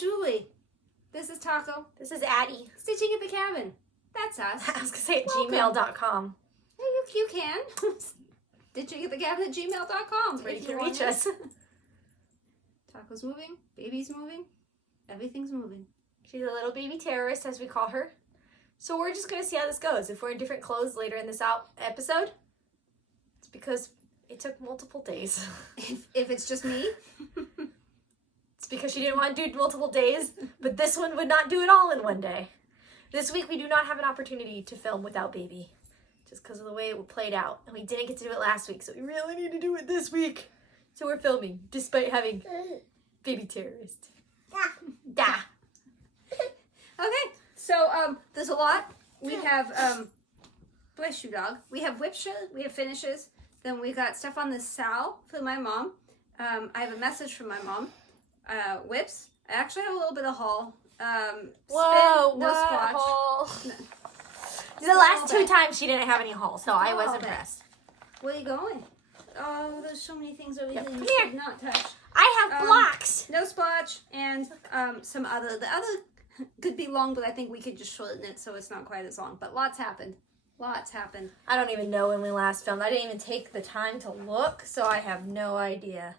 Julie. This is Taco. This is Addie. Stitching at the Cabin. That's us. I was going to say at gmail.com. Hey, you can. StitchingAtTheCabin@gmail.com. Where you can reach us. Taco's moving. Baby's moving. Everything's moving. She's a little baby terrorist, as we call her. So we're just going to see how this goes. If we're in different clothes later in this episode, it's because it took multiple days. If it's just me, it's because she didn't want to do multiple days, but this one would not do it all in one day. This week we do not have an opportunity to film without baby, just because of the way it played out. And we didn't get to do it last week, so we really need to do it this week. So we're filming, despite having baby terrorist. Da. Okay, so there's a lot. We have, bless you, dog. We have WIP SHARE, we have finishes. Then we got stuff on the Sal for my mom. I have a message from my mom. WIPs. I actually have a little bit of haul. Whoa, no splotch. haul? No. The last two times she didn't have any haul, so I was impressed. Where are you going? Oh, there's so many things over here you Here. did not touch. I have blocks. No splotch and some other. The other could be long, but I think we could just shorten it so it's not quite as long. But lots happened. Lots happened. I don't even know when we last filmed. I didn't even take the time to look, so I have no idea.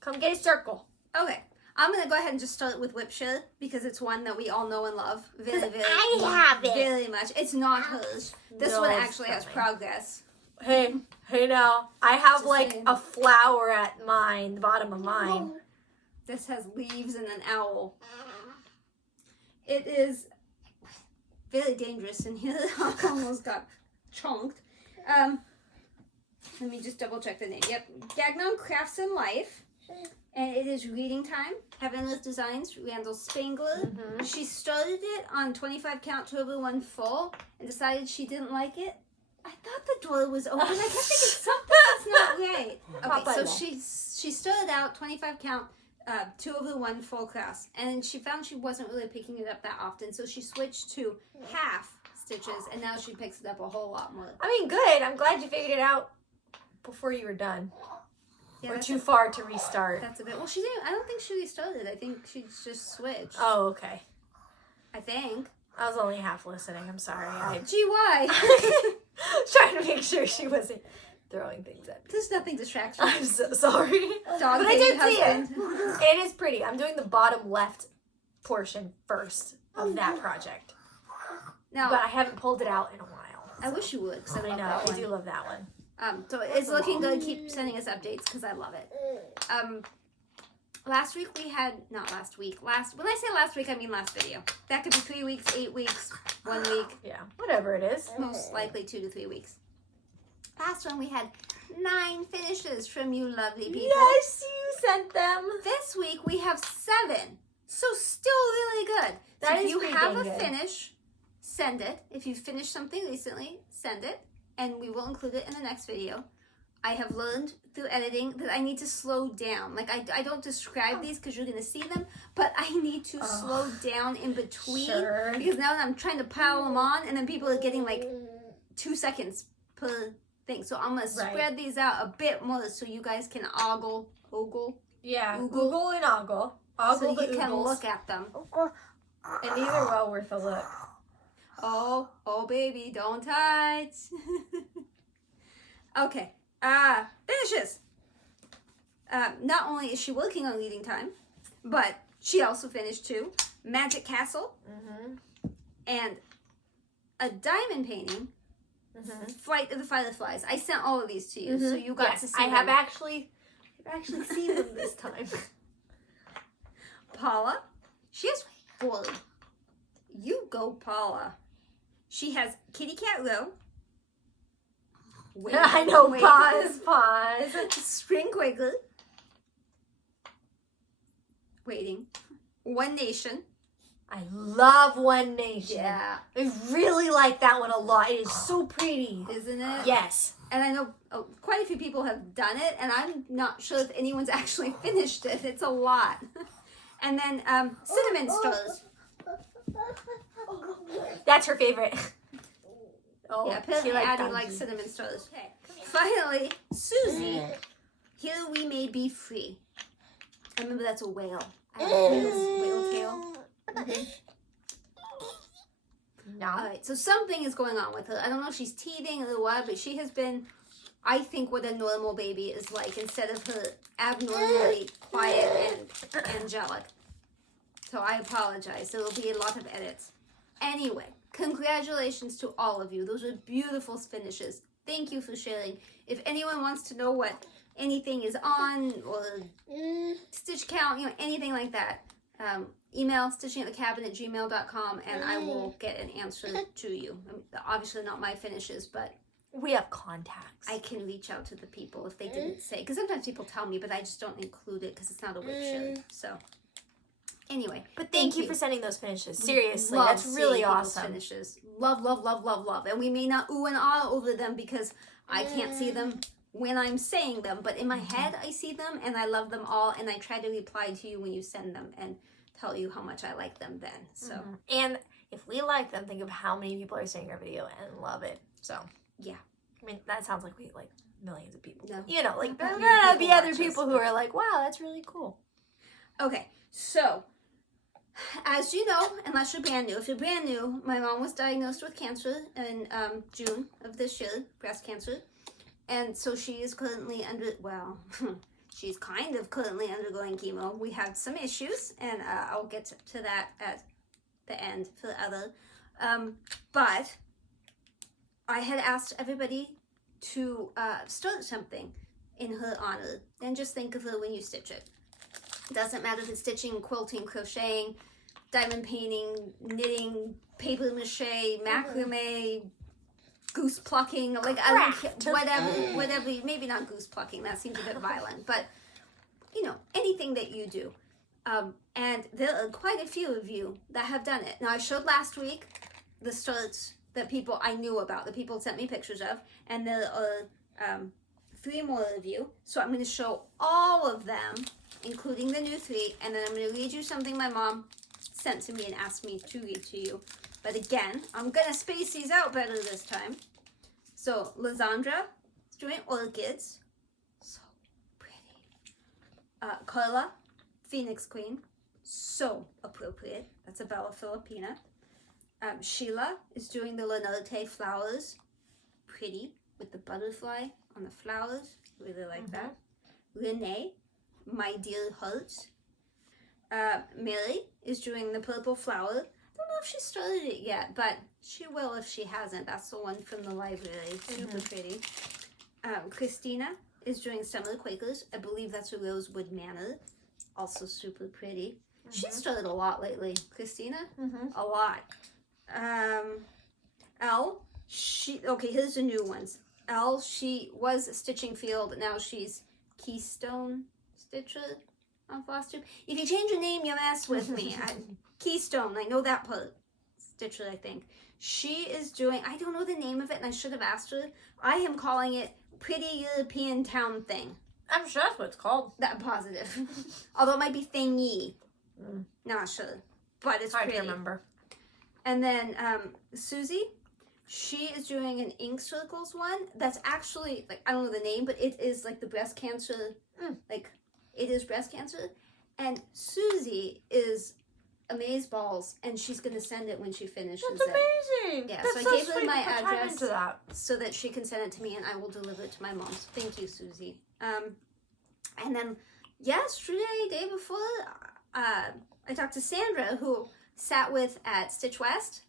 Come get a circle. Okay. I'm going to go ahead and just start with WIP SHARE because it's one that we all know and love very, very, I have it. very much. It's not hers. This No, one it's actually has fine. progress. Hey now. I have Just like saying. a flower at the bottom of mine. This has leaves and an owl. It is very dangerous in here. I almost got chunked. Let me just double check the name. Yep. Gagnon Crafts in Life. And it is reading time. Heaven with Designs, Randal Spangler. She started it on 25 count turbo 1 full and decided she didn't like it. I thought the door was open. I kept thinking something that's not right. Okay, so she started out 25 count 2/1 full class, and she found she wasn't really picking it up that often, so she switched to half stitches, and now she picks it up a whole lot more. I mean, good. I'm glad you figured it out before you were done. Yeah, or too far to restart. That's a bit. Well, she didn't. I don't think she restarted. I think she just switched. Oh, okay. I think. I was only half listening. I'm sorry. Gee, why? Trying to make sure she wasn't throwing things at me. There's nothing distraction. I'm so sorry. Dog but I did see husband. it. It is pretty. I'm doing the bottom left portion first of that project. Now, but I haven't pulled it out in a while. I wish you would, because I love know. that I one. do love that one. So it's looking good. Keep sending us updates because I love it. Last week we had, not last week, when I say last week, I mean last video. That could be 3 weeks, 8 weeks, 1 week. Yeah, whatever it is. Most likely 2 to 3 weeks. Last one we had 9 finishes from you lovely people. Yes, you sent them. This week we have 7. So still really good. That so is if you pretty have dang a good. finish, send it. If you finished something recently, send it. And we will include it in the next video. I have learned through editing that I need to slow down. Like, I don't describe these because you're going to see them, but I need to slow down in between. Sure. Because now I'm trying to pile them on, and then people are getting like 2 seconds per thing. So I'm going to spread these out a bit more so you guys can ogle. Yeah, Oogle. Google and ogle. Ogle So the you can oogles. look at them. And these are well worth a look. Oh, baby, don't touch. Okay. Finishes. Not only is she working on leading time, but she also finished 2 Magic Castle and a diamond painting, Flight of the Fireflies. I sent all of these to you, so you got to see I them. have actually seen them this time. Paula, she has 4. You go, Paula. She has Kitty Cat Row. I know, pause. Spring Quigley. Waiting. One Nation. I love One Nation. Yeah. I really like that one a lot. It is so pretty. Isn't it? Yes. And I know quite a few people have done it, and I'm not sure if anyone's actually finished it. It's a lot. And then Cinnamon Stars. That's her favorite. Oh, Yeah, apparently Addie donkey. likes Cinnamon Stars. Okay. Finally, Susie. Here we may be free. Remember, that's a whale. whale tail. No. Alright, so something is going on with her. I don't know if she's teething or what, but she has been, I think, what a normal baby is like instead of her abnormally quiet and angelic. So I apologize. There will be a lot of edits. Anyway, congratulations to all of you. Those are beautiful finishes. Thank you for sharing. If anyone wants to know what anything is on or stitch count, anything like that, email StitchingAtTheCabin@gmail.com and I will get an answer to you. Obviously not my finishes, but we have contacts. I can reach out to the people if they didn't say. Because sometimes people tell me, but I just don't include it because it's not a WIP share. So anyway, but thank you for sending those finishes. Seriously, love that's really awesome. Finishes. Love, love, love, love, love. And we may not ooh and ah over them because I can't see them when I'm saying them, but in my head I see them and I love them all, and I try to reply to you when you send them and tell you how much I like them then. So and if we like them, think of how many people are seeing our video and love it. So yeah, I mean, that sounds like we like millions of people. No. Like there are gonna be other people who are like, wow, that's really cool. Okay, so as you know, unless you're brand new, if you're brand new, my mom was diagnosed with cancer in June of this year, breast cancer. And so she is currently she's kind of currently undergoing chemo. We had some issues, and I'll get to that at the end for the other. But I had asked everybody to start something in her honor, and just think of her when you stitch it. It doesn't matter if it's stitching, quilting, crocheting, diamond painting, knitting, paper mache, macrame, goose plucking, like I don't care, whatever, maybe not goose plucking, that seems a bit violent, but anything that you do. And there are quite a few of you that have done it. Now I showed last week the starts that people I knew about, the people sent me pictures of, and there are 3 more of you. So I'm going to show all of them, including the new 3, and then I'm going to read you something my mom sent to me and asked me to read to you. But again, I'm going to space these out better this time. So, Lysandra is doing orchids. So pretty. Karla, Phoenix Queen. So appropriate. That's a Bella Filipina. Sheila is doing the Lenarte flowers. Pretty. With the butterfly on the flowers. Really like that. Renee, My Dear Hearts. Mary is doing the purple flower. I don't know if she started it yet, but she will if she hasn't. That's the one from the library. Super pretty. Christina is doing Summer Quakers. I believe that's a Rosewood Manor. Also super pretty. She's started a lot lately. Christina? A lot. Elle, here's the new ones. Elle, she was Stitching Field. Now she's Keystone Stitcher on FlossTube. If you change your name, you mess with me. Keystone, I know that part. Stitcher, I think. She is doing, I don't know the name of it, and I should have asked her. I am calling it Pretty European Town Thing. I'm sure that's what it's called. That positive. Although it might be thingy. Not sure. But it's hard pretty. to remember. And then Susie, she is doing an ink circles one that's actually, like, I don't know the name, but it is like the breast cancer, it is breast cancer. And Susie is amazeballs, and she's going to send it when she finishes That's amazing. Yeah, that's so I gave her sweet. my Put time address into that. so that she can send it to me, and I will deliver it to my mom. So thank you, Susie. And then yesterday, day before, I talked to Sandra, who sat with at Stitch West.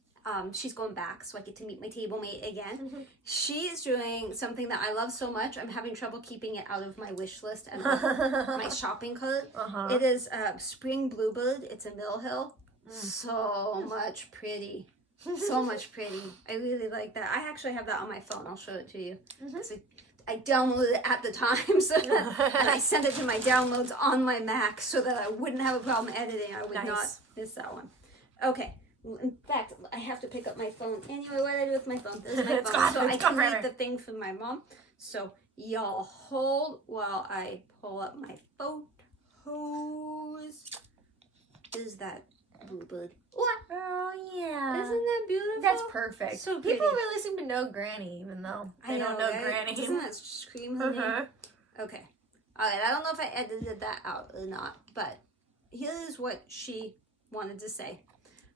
She's going back, so I get to meet my table mate again. She is doing something that I love so much. I'm having trouble keeping it out of my wish list and my shopping cart. It is Spring Bluebird. It's a Mill Hill. So much pretty. So much pretty. I really like that. I actually have that on my phone. I'll show it to you. I downloaded it at the time, so and I sent it to my downloads on my Mac so that I wouldn't have a problem editing. I would not miss that one. Okay. In fact, I have to pick up my phone. Anyway, what did I do with my phone? There's my phone. So I can read the thing from my mom. So y'all hold while I pull up my photos. Is that bluebird? Oh, yeah. Isn't that beautiful? That's perfect. So pretty. People really seem to know Granny, even though they don't know Granny. Doesn't that scream her name? Okay. All right. I don't know if I edited that out or not, but here is what she wanted to say.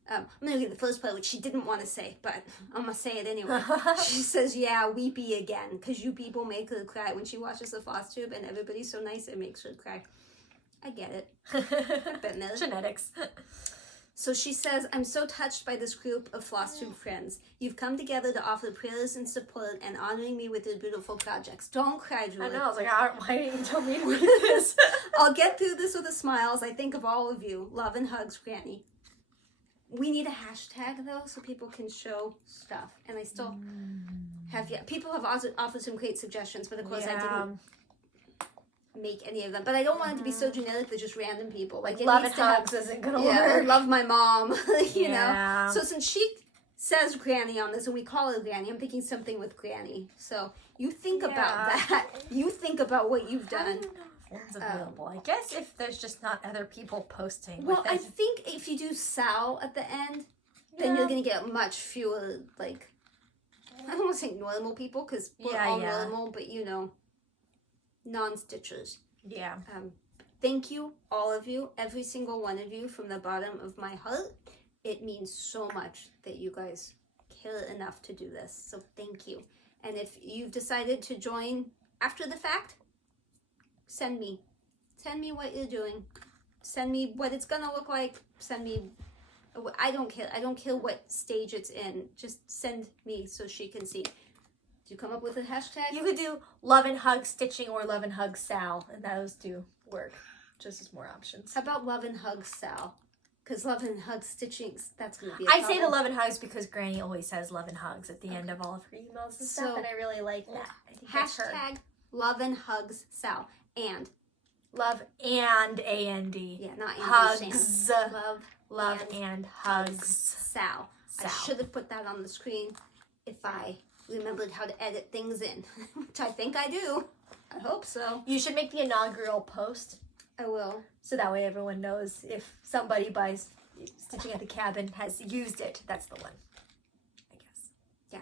I'm going to read the first part, which she didn't want to say, but I'm going to say it anyway. She says, yeah, weepy again, because you people make her cry when she watches the FlossTube, and everybody's so nice, it makes her cry. I get it. I've been there. Genetics. So she says, I'm so touched by this group of FlossTube friends. You've come together to offer prayers and support and honoring me with your beautiful projects. Don't cry, Julie. I know, I was like, why didn't you tell me to read this? I'll get through this with a smile as I think of all of you. Love and hugs, Granny. We need a hashtag, though, so people can show stuff. And I still have yet. People have also offered some great suggestions, but of course I didn't make any of them. But I don't want it to be so generic that just random people. Like, love and hugs isn't going to work. I love my mom, you know. So since she says Granny on this, and we call her Granny, I'm thinking something with Granny. So you think about that. You think about what you've done. One's available. I guess if there's just not other people posting. Well, I think if you do Sal at the end, then you're going to get much fewer, like, I don't want to say normal people, because we're all normal, but, you know, non-stitchers. Yeah. Thank you, all of you, every single one of you, from the bottom of my heart. It means so much that you guys care enough to do this, so thank you. And if you've decided to join after the fact, send me what you're doing. Send me what it's gonna look like. Send me, I don't care what stage it's in. Just send me so she can see. Do you come up with a hashtag? You could do love and hug stitching or love and hug Sal, and those do work. Just as more options. How about love and hug Sal? Because love and hug stitching, that's gonna be a I problem. say the love and hugs because Granny always says love and hugs at the end of all of her emails and stuff, and I really like that. I think that's her. Hashtag love and hugs Sal. And love and A-N-D. yeah, not hugs. Love and hugs. Sal. I should have put that on the screen if I remembered how to edit things in, which I think I do. I hope so. You should make the inaugural post. I will. So that way everyone knows if somebody buys Stitching at the Cabin has used it. That's the one. I guess. Yeah.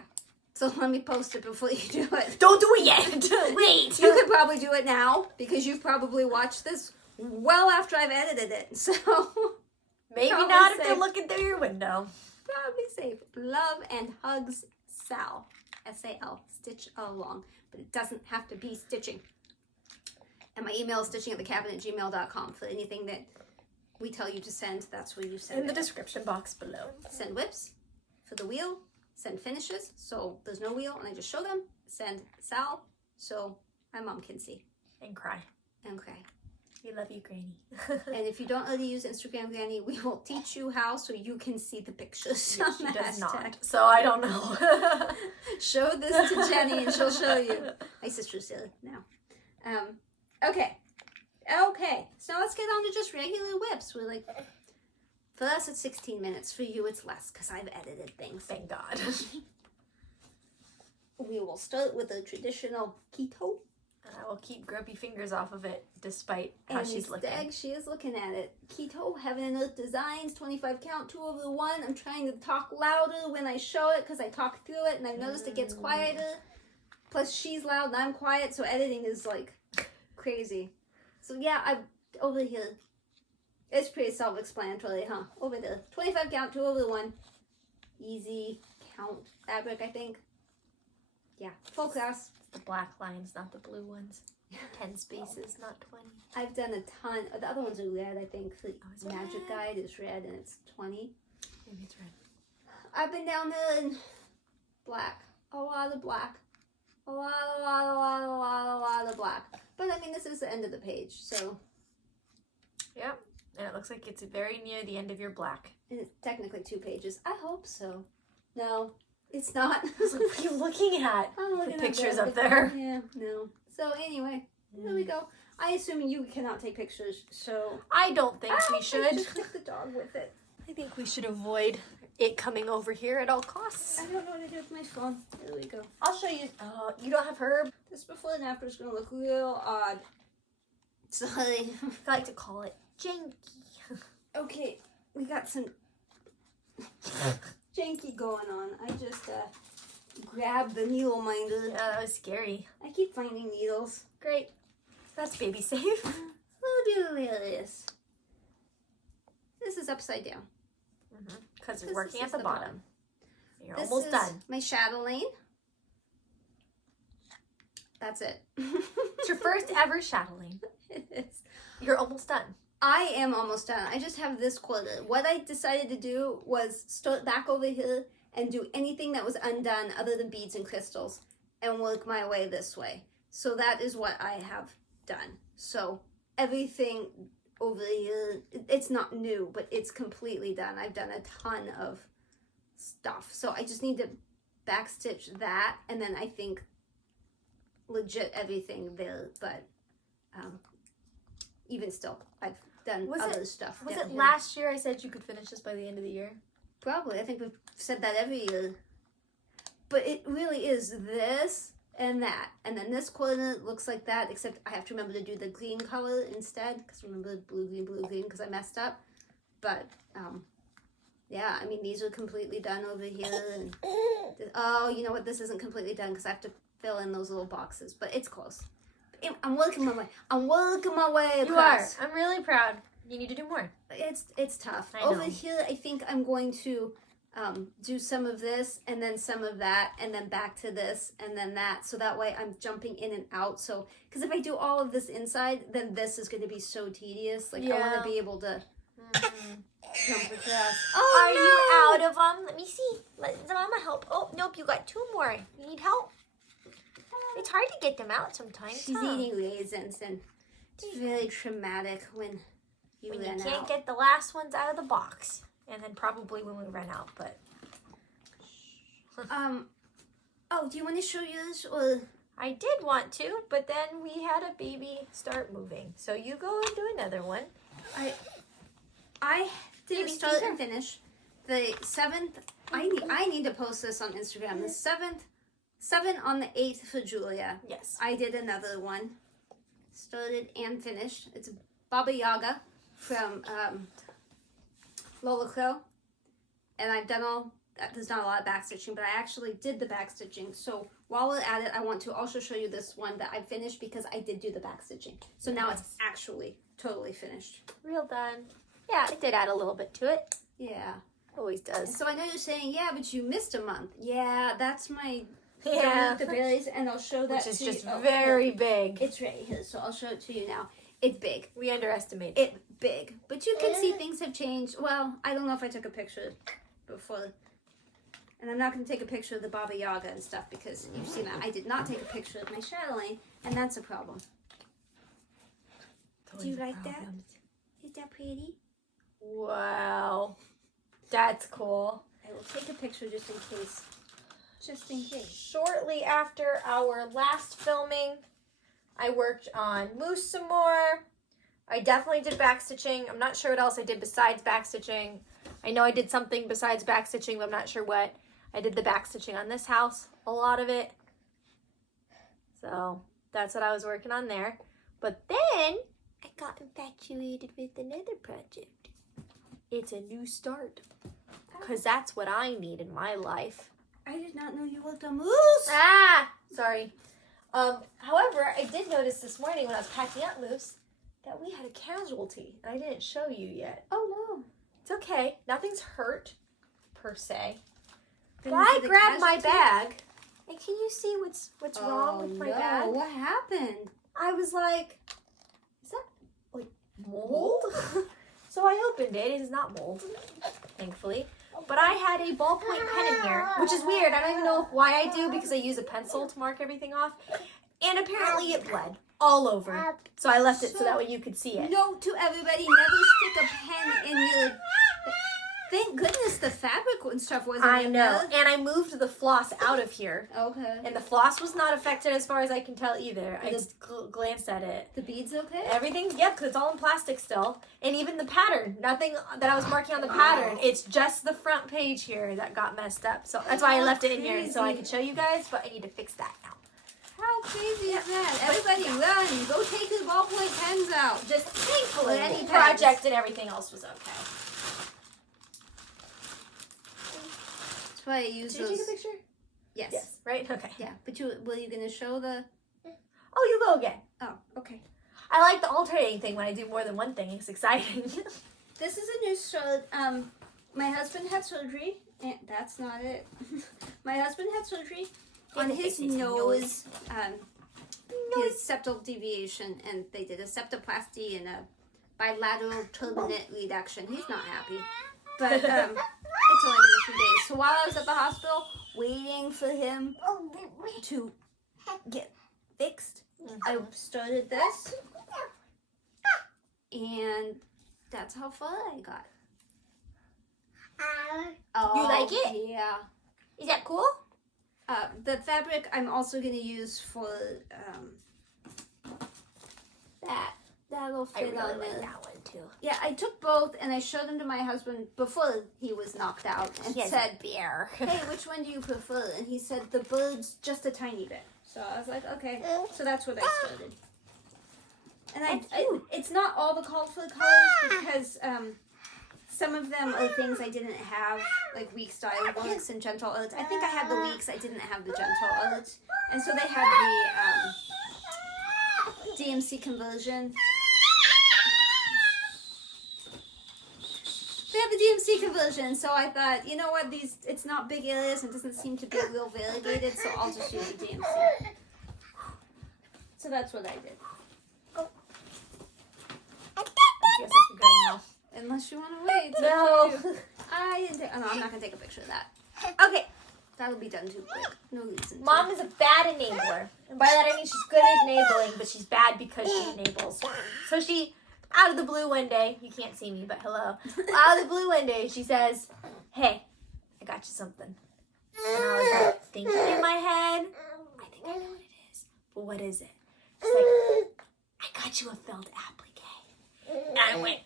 So let me post it before you do it. Don't do it yet. Wait. You could probably do it now because you've probably watched this well after I've edited it. So maybe not if they're looking through your window. Probably safe. Love and hugs Sal. S-A-L. Stitch along. But it doesn't have to be stitching. And my email is stitchingatthecabin@gmail.com for anything that we tell you to send. That's where you send in the it. description box below. Send whips for the wheel. Send finishes, so there's no wheel and I just show them. Send Sal, so my mom can see. And cry. And cry. We love you, Granny. And if you don't already use Instagram, Granny, we will teach you how so you can see the pictures. Yes, she does not, so I don't know. Show this to Jenny and she'll show you. My sister's silly now. Okay. So now let's get on to just regular whips. We're like, for us it's 16 minutes. For you it's less because I've edited things. Thank God. We will start with a traditional keto. I will keep grumpy fingers off of it despite how she's looking. Instead, she is looking at it. Keto, Heaven and Earth Designs, 25 count, 2/1. I'm trying to talk louder when I show it because I talk through it and I've noticed it gets quieter. Plus she's loud and I'm quiet, so editing is like crazy. So yeah, over here. It's pretty self-explanatory, huh? Over there. 25 count, 2/1. Easy count fabric, I think. Yeah, full class. The black lines, not the blue ones. 10 spaces, not 20. I've done a ton. The other ones are red, I think. The Magic red? Guide is red and it's 20. Maybe it's red. I've been down there in black. A lot of black. A lot of black. But I mean, this is the end of the page, so. Yep. And it looks like it's very near the end of your black. And it's technically 2 pages. I hope so. No, it's not. What are you looking at? I'm looking the at pictures that. up there. Yeah, no. So anyway, there we go. I assume you cannot take pictures, so. I don't think we should. Just take the dog with it. I think we should avoid it coming over here at all costs. I don't know what to do with my phone. There we go. I'll show you. You don't have herb? This before and after is going to look real odd. Sorry. I like to call it janky. Okay, we got some janky going on. I just grabbed the needle minder. Yeah, that was scary. I keep finding needles. Great. That's baby safe. We'll do this. This is upside down. Because it's working at the bottom. You're This almost is done. my chatelaine. That's it. It's your first ever chatelaine. It is. You're almost done. I am almost done. I just have this quarter. What I decided to do was start back over here and do anything that was undone other than beads and crystals and work my way this way. So that is what I have done. So everything over here, it's not new, but it's completely done. I've done a ton of stuff. So I just need to backstitch that, and then I think legit everything there, but even still, I've done other stuff. Was it last year I said you could finish this by the end of the year? Probably. I think we've said that every year. But it really is this and that. And then this corner looks like that, except I have to remember to do the green color instead. Because remember blue, green, because I messed up. But, yeah, I mean, these are completely done over here. And oh, you know what? This isn't completely done because I have to fill in those little boxes. But it's close. I'm working my way. I'm working my way across. You are. I'm really proud. You need to do more. It's tough. I know. Over here, I think I'm going to do some of this and then some of that and then back to this and then that. So that way I'm jumping in and out. So, because if I do all of this inside, then this is going to be so tedious. Like, I want to be able to jump across. Oh, are you out of them? Let me see. Let Mama help. Oh, nope, you got two more. You need help? It's hard to get them out sometimes. She's eating raisins, and it's very traumatic when you can't get the last ones out of the box. And then probably when we run out, but... Oh, do you want to show yours, or... I did want to, but then we had a baby start moving. So you go and do another one. I did start and finish. The 7th, I need to post this on Instagram. The 7 on the 8th for Julia. Yes. I did another one. Started and finished. It's Baba Yaga from Lola Crow. And I've done all, there's not a lot of backstitching, but I actually did the backstitching. So while we're at it, I want to also show you this one that I finished because I did do the backstitching. So now it's actually totally finished. Real done. Yeah, it did add a little bit to it. Yeah. Always does. So I know you're saying, yeah, but you missed a month. Yeah, that's my... Yeah. The berries, and I'll show that Which is to just you. very big. It's right here, so I'll show it to you now. It's big. We underestimated. It's big. But you can see things have changed. Well, I don't know if I took a picture before. And I'm not going to take a picture of the Baba Yaga and stuff because you've seen that. I did not take a picture of my Chatelaine, and that's a problem. Do you like that? Is that pretty? Wow. That's cool. I will take a picture just in case. Just in case. Shortly after our last filming, I worked on Moose some more. I definitely did backstitching. I'm not sure what else I did besides backstitching. I know I did something besides backstitching, but I'm not sure what. I did the backstitching on this house, a lot of it. So that's what I was working on there. But then I got infatuated with another project. It's a new start. Because that's what I need in my life. I did not know you worked on Moose. Ah, sorry. However, I did notice this morning when I was packing up Moose that we had a casualty, and I didn't show you yet. Oh no, it's okay. Nothing's hurt per se. But I grabbed my bag, and can you see what's wrong with my bag? What happened? I was like, is that like mold? So I opened it. It is not mold, thankfully. But I had a ballpoint pen in here, which is weird. I don't even know why I do because I use a pencil to mark everything off. And apparently it bled all over. So I left it so that way you could see it. Note to everybody, never stick a pen in your... Thank goodness the fabric and stuff wasn't I in know. there. And I moved the floss out of here. Okay. And the floss was not affected as far as I can tell either. I just glanced at it. The beads okay? Everything's, yep, because it's all in plastic still. And even the pattern, nothing that I was marking on the pattern. It's just the front page here that got messed up. So that's why I left it in here so I could show you guys, but I need to fix that now. How crazy is that? Everybody run. Go take the ballpoint pens out. Just thankfully, Any the project and everything else was okay. That's why I use Did you those. take a picture? Yes. Yes, right? Okay. Yeah, but were you going to show the... Oh, you go again. Oh, okay. I like the alternating thing when I do more than one thing. It's exciting. this is a new shirt. My husband had surgery, and that's not it. My husband had surgery on his nose, his septal deviation, and they did a septoplasty and a bilateral turbinate reduction. He's not happy, but it's only been a few days. So while I was at the hospital waiting for him to get fixed, I started this, and that's how far I got. You like it? Yeah. Is that cool? The fabric I'm also going to use for that'll fit I on really like there. that one too. Yeah, I took both and I showed them to my husband before he was knocked out and said, beer. "Hey, which one do you prefer?" And he said the bird's just a tiny bit. So I was like, okay. So that's what I started. And it's not all the called for colors because some of them are things I didn't have, like weak style works and gentle earths. I think I had the weeks, I didn't have the gentle earths. And so they had the DMC conversion. They had the DMC conversion, so I thought, you know what, it's not big areas and doesn't seem to be real variegated, so I'll just use the DMC. So that's what I did. Yes, I can go now. Unless you want to wait. No. I'm not going to take a picture of that. Okay. That'll be done too quick. No reason. Mom is a bad enabler. And by that I mean she's good at enabling, but she's bad because she enables. So she, out of the blue one day, you can't see me, but hello. Out of the blue one day, she says, "Hey, I got you something." And I was like, thinking in my head, I think I know what it is. But what is it? She's like, "I got you a felt applique." And I went,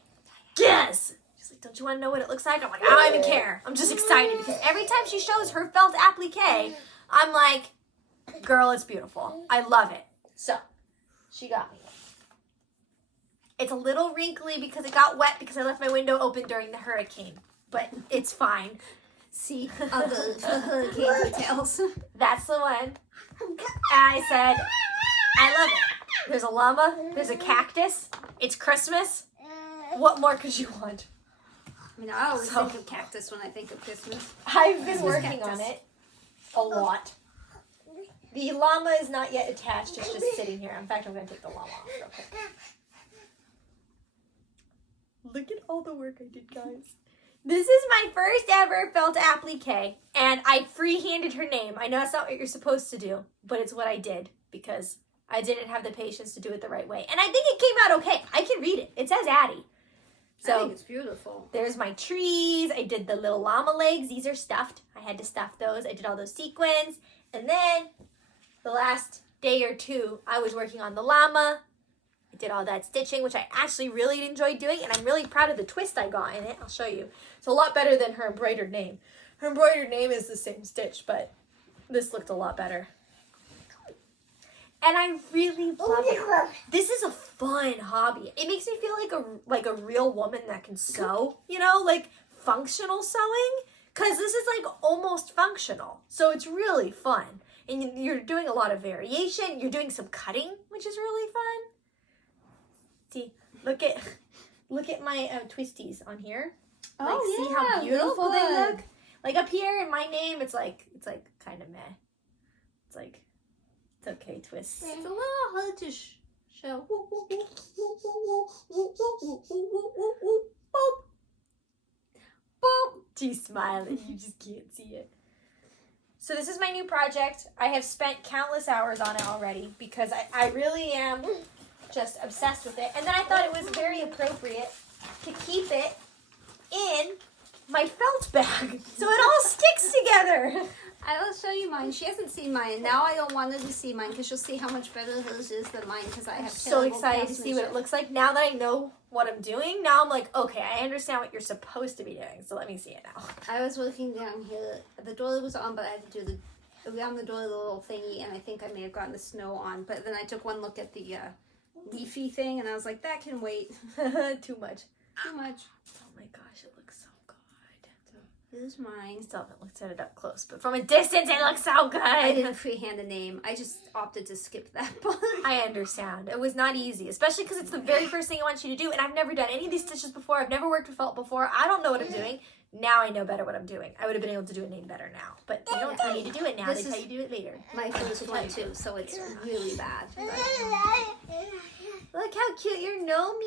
"Yes!" She's like, "Don't you want to know what it looks like?" I'm like, "I don't even care. I'm just excited because every time she shows her felt applique, I'm like, girl, it's beautiful. I love it." So, she got me. It's a little wrinkly because it got wet because I left my window open during the hurricane, but it's fine. See other hurricane details. That's the one. And I said, I love it. There's a llama. There's a cactus. It's Christmas. What more could you want? I mean, I always think of cactus when I think of Christmas. I've been working on it a lot. The llama is not yet attached. It's just sitting here. In fact, I'm going to take the llama off real quick. Look at all the work I did, guys. This is my first ever felt applique, and I freehanded her name. I know that's not what you're supposed to do, but it's what I did because I didn't have the patience to do it the right way. And I think it came out okay. I can read it. It says Addie. So I think it's beautiful. There's my trees. I did the little llama legs. These are stuffed. I had to stuff those. I did all those sequins. And then the last day or two, I was working on the llama. I did all that stitching, which I actually really enjoyed doing. And I'm really proud of the twist I got in it. I'll show you. It's a lot better than her embroidered name. Her embroidered name is the same stitch, but this looked a lot better. And I really love it. This is a fun hobby. It makes me feel like a real woman that can sew, you know, like functional sewing. Because this is like almost functional. So it's really fun. And you're doing a lot of variation. You're doing some cutting, which is really fun. See, look at my twisties on here. Like, Oh, see yeah, how beautiful real they good. look? Like up here in my name, it's like kind of meh. It's like, it's okay, twist. It's a little hard to show. Boop. She's smiling. You just can't see it. So this is my new project. I have spent countless hours on it already because I really am just obsessed with it. And then I thought it was very appropriate to keep it in my felt bag so it all sticks together. I will show you mine. She hasn't seen mine. Now I don't want her to see mine because she'll see how much better hers is than mine because I have So excited to see what it looks like. Now that I know what I'm doing, now I'm like, okay, I understand what you're supposed to be doing. So let me see it now. I was working down here. The door was on, but I had to do around the door the little thingy, and I think I may have gotten the snow on. But then I took one look at the leafy thing, and I was like, that can wait. Too much. Too much. Oh my gosh, it looks so good. Here's mine. Still haven't looked at it up close, but from a distance it looks so good. I didn't freehand a name. I just opted to skip that part. I understand. It was not easy, especially because it's the very first thing I want you to do, and I've never done any of these stitches before. I've never worked with felt before. I don't know what I'm doing. Now I know better what I'm doing. I would have been able to do a name better now, but they don't tell you to do it now. They tell you to do it later. My first one too, so it's really bad. But... Look how cute your gnomey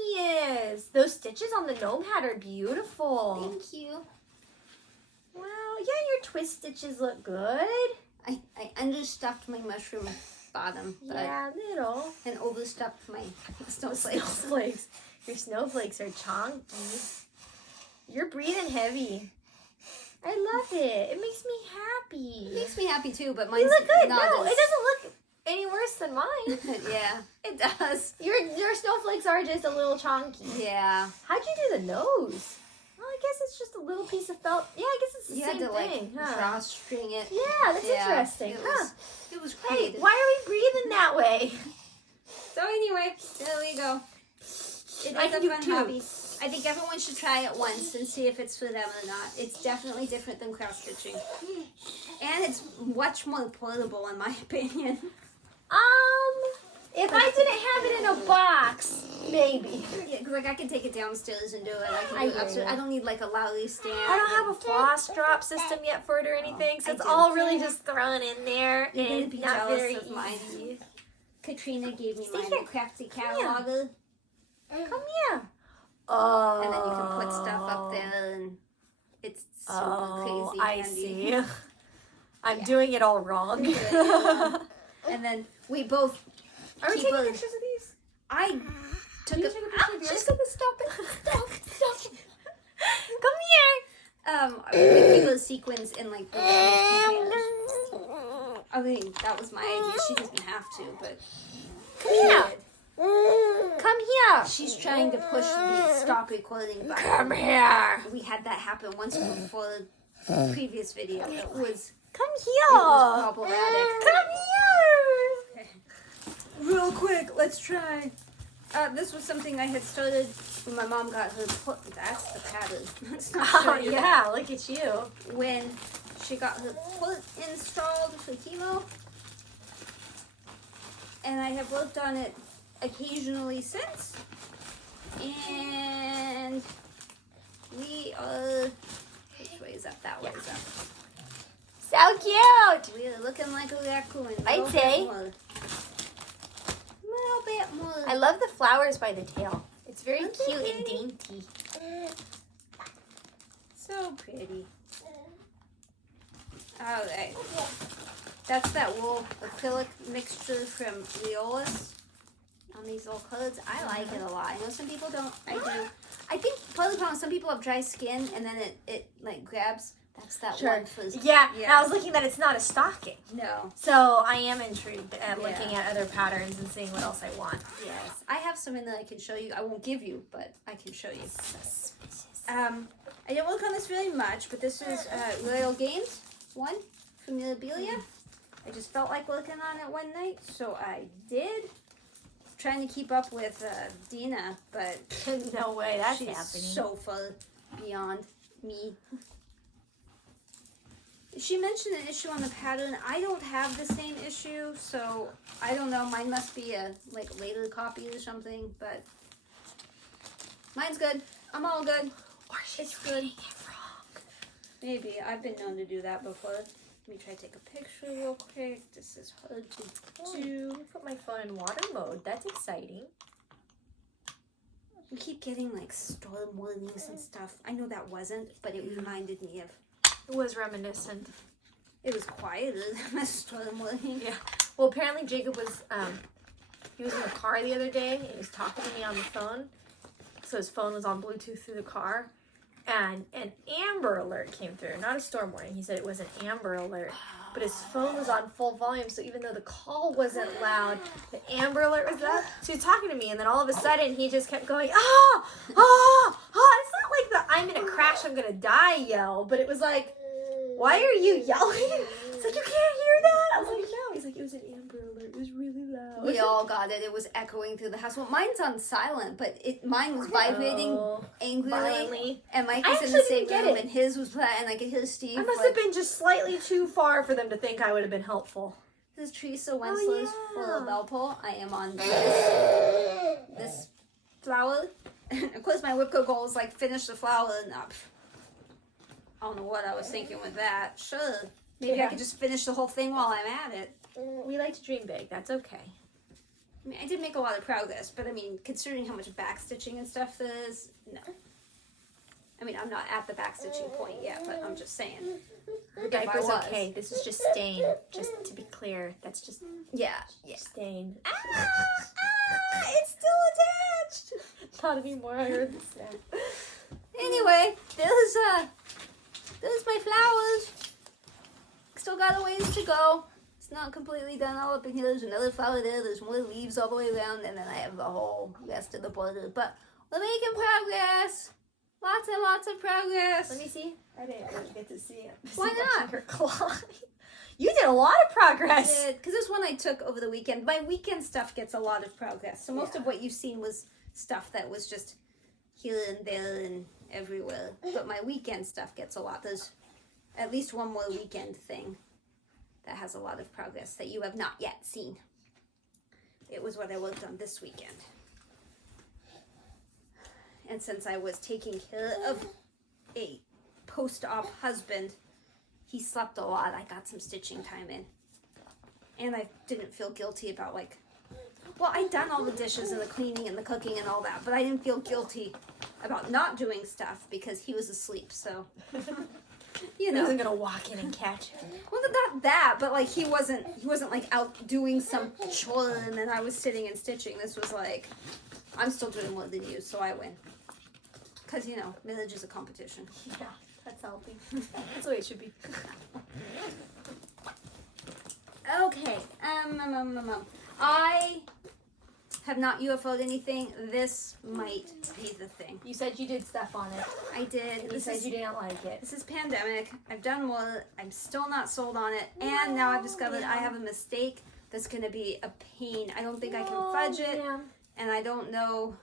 is. Those stitches on the gnome hat are beautiful. Thank you. Wow, yeah, your twist stitches look good. I understuffed my mushroom bottom, but Yeah, little. and overstuffed my snowflakes. Snowflakes. Your snowflakes are chunky. You're breathing heavy. I love it. It makes me happy. It makes me happy too, but You mine's look good. not No, as... it doesn't look any worse than mine. Yeah, it does. Your snowflakes are just a little chunky. Yeah. How'd you do the nose? Well, I guess it's just a little piece of felt. Yeah, I guess it's the You same had to thing. like drawstring it. Yeah, that's Yeah, interesting. It was Hey, creative. why are we breathing that way? So anyway, there we go. It I is can a do fun two. hobby. I think everyone should try it once and see if it's for them or not. It's definitely different than cross stitching. And it's much more portable in my opinion. If I didn't have it in a box, maybe. Yeah, 'cause, like I can take it downstairs and do it. I can I do it hear upstairs. you. I don't need like a lolly stand. I don't have a floss drop system yet for it or anything, so I it's do. all really just thrown in there. You're gonna and be not jealous very of mine. easy. Katrina gave me Stay mine, here. the Crafty cataloger. Come here. Oh. And then you can put stuff up there and it's super crazy I handy. see. I'm doing it all wrong. And then we both Are we keep taking a- pictures of these? I took You a, take a picture of yours? just stop it. Stop. Come here. We keep those sequins in like the containers. I mean, that was my idea. She doesn't have to, but Come here. Come here. she's trying to push the stop recording button. Come here. We had that happen once before the previous video. It was Come it here. was problematic. Come here. Real quick, let's try. This was something I had started when my mom got her foot. That's the pattern. Let's not show Oh, you yeah, look at you. that. When she got her foot installed for chemo. And I have worked on it occasionally since. And we are... Which way is up? That way is up. So cute. We are looking like a raccoon. I'd say. Little bit more. I love the flowers by the tail. It's very Aren't they cute and pretty? dainty. So pretty. Alright. That's that wool acrylic mixture from Leola's on these little cards. I like it a lot. I know some people don't. I do. I think part of the problem, some people have dry skin and then it like grabs. That's that Sure. one for Yeah, Yeah. and I was looking that it's not a stocking. No. So I am intrigued at Yeah. looking at other patterns and seeing what else I want. Yes. I have some in there I can show you. I won't give you, but I can show you. I didn't work on this very much, but this is Royal Games one from Mirabilia. I just felt like working on it one night, so I did. Trying to keep up with Dina, but No way, that's she's happening. so far beyond me. She mentioned an issue on the pattern. I don't have the same issue, so I don't know. Mine must be a like later copy or something, but mine's good. I'm all good. Or she's It's good. reading it wrong. Maybe. I've been known to do that before. Let me try to take a picture real quick. This is hard to do. Let me put my phone in water mode. That's exciting. We keep getting like storm warnings and stuff. I know that wasn't, but it reminded me of. It was reminiscent. It was quieter than a storm warning. Yeah. Well, apparently Jacob was, he was in the car the other day and he was talking to me on the phone. So his phone was on Bluetooth through the car. And an Amber Alert came through. Not a storm warning. He said it was an Amber Alert. But his phone was on full volume, so even though the call wasn't loud, the Amber Alert was loud. So he was talking to me, and then all of a sudden, he just kept going, ah, ah, ah. It's not like the I'm in a crash, I'm gonna die yell, but it was like, why are you yelling? It's like, you can't hear that? I was like, no. He's like, it was an Amber Alert. It was really loud. out. We all got it. It was echoing through the house. Well, mine's on silent, but mine was vibrating angrily. Violently. And Mike I was in the actually same didn't get room, it. and his was playing, and I could hear Steve. I must have been just slightly too far for them to think I would have been helpful. This is Teresa Wenslow's full of Belpole. I am on this flower. Of course, my WIP goal is like finish the flower, and I don't know what I was thinking with that. Sure, maybe I could just finish the whole thing while I'm at it. We like to dream big. That's okay. I mean, I did make a lot of progress, but I mean, considering how much backstitching and stuff there is, no. I mean, I'm not at the backstitching point yet, but I'm just saying. The diaper's okay. This is just stain. Just to be clear, that's just stain. It's still attached. Not anymore. I heard the snap. Anyway, there's my flowers. Still got a ways to go. It's not completely done all up in here. There's another flower there. There's more leaves all the way around, and then I have the whole rest of the border. But we're making progress. Lots and lots of progress. Let me see. I didn't really get to see it. Why not? Your claw. You did a lot of progress. Because this one I took over the weekend. My weekend stuff gets a lot of progress. So most of what you've seen was stuff that was just here and there and everywhere. But my weekend stuff gets a lot. There's at least one more weekend thing that has a lot of progress that you have not yet seen. It was what I worked on this weekend. And since I was taking care of a post-op husband, he slept a lot. I got some stitching time in. And I didn't feel guilty about I'd done all the dishes and the cleaning and the cooking and all that, but I didn't feel guilty about not doing stuff because he was asleep, so, He wasn't gonna walk in and catch him. Well, not that, but he wasn't out doing some chore and then I was sitting and stitching. This was I'm still doing more than you, so I win. Because, marriage is a competition. Yeah, that's healthy. That's the way it should be. Okay. I have not UFO'd anything. This might be the thing. You said you did stuff on it. I did. You said you didn't like it. This is pandemic. I've done more. I'm still not sold on it. And now I've discovered I have a mistake that's going to be a pain. I don't think I can fudge it. Yeah. And I don't know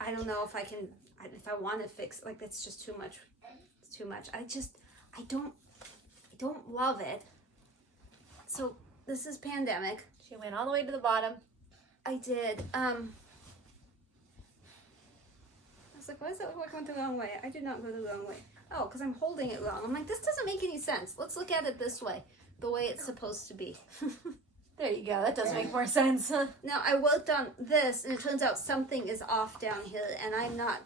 if I can, if I want to fix it. That's just too much. It's too much. I don't love it. So this is pandemic. She went all the way to the bottom. I did. I was like, why does that look like I went the wrong way? I did not go the wrong way. Oh, because I'm holding it wrong. I'm like, this doesn't make any sense. Let's look at it this way. The way it's supposed to be. There you go. That does make more sense. Now, I worked on this, and it turns out something is off down here, and I'm not...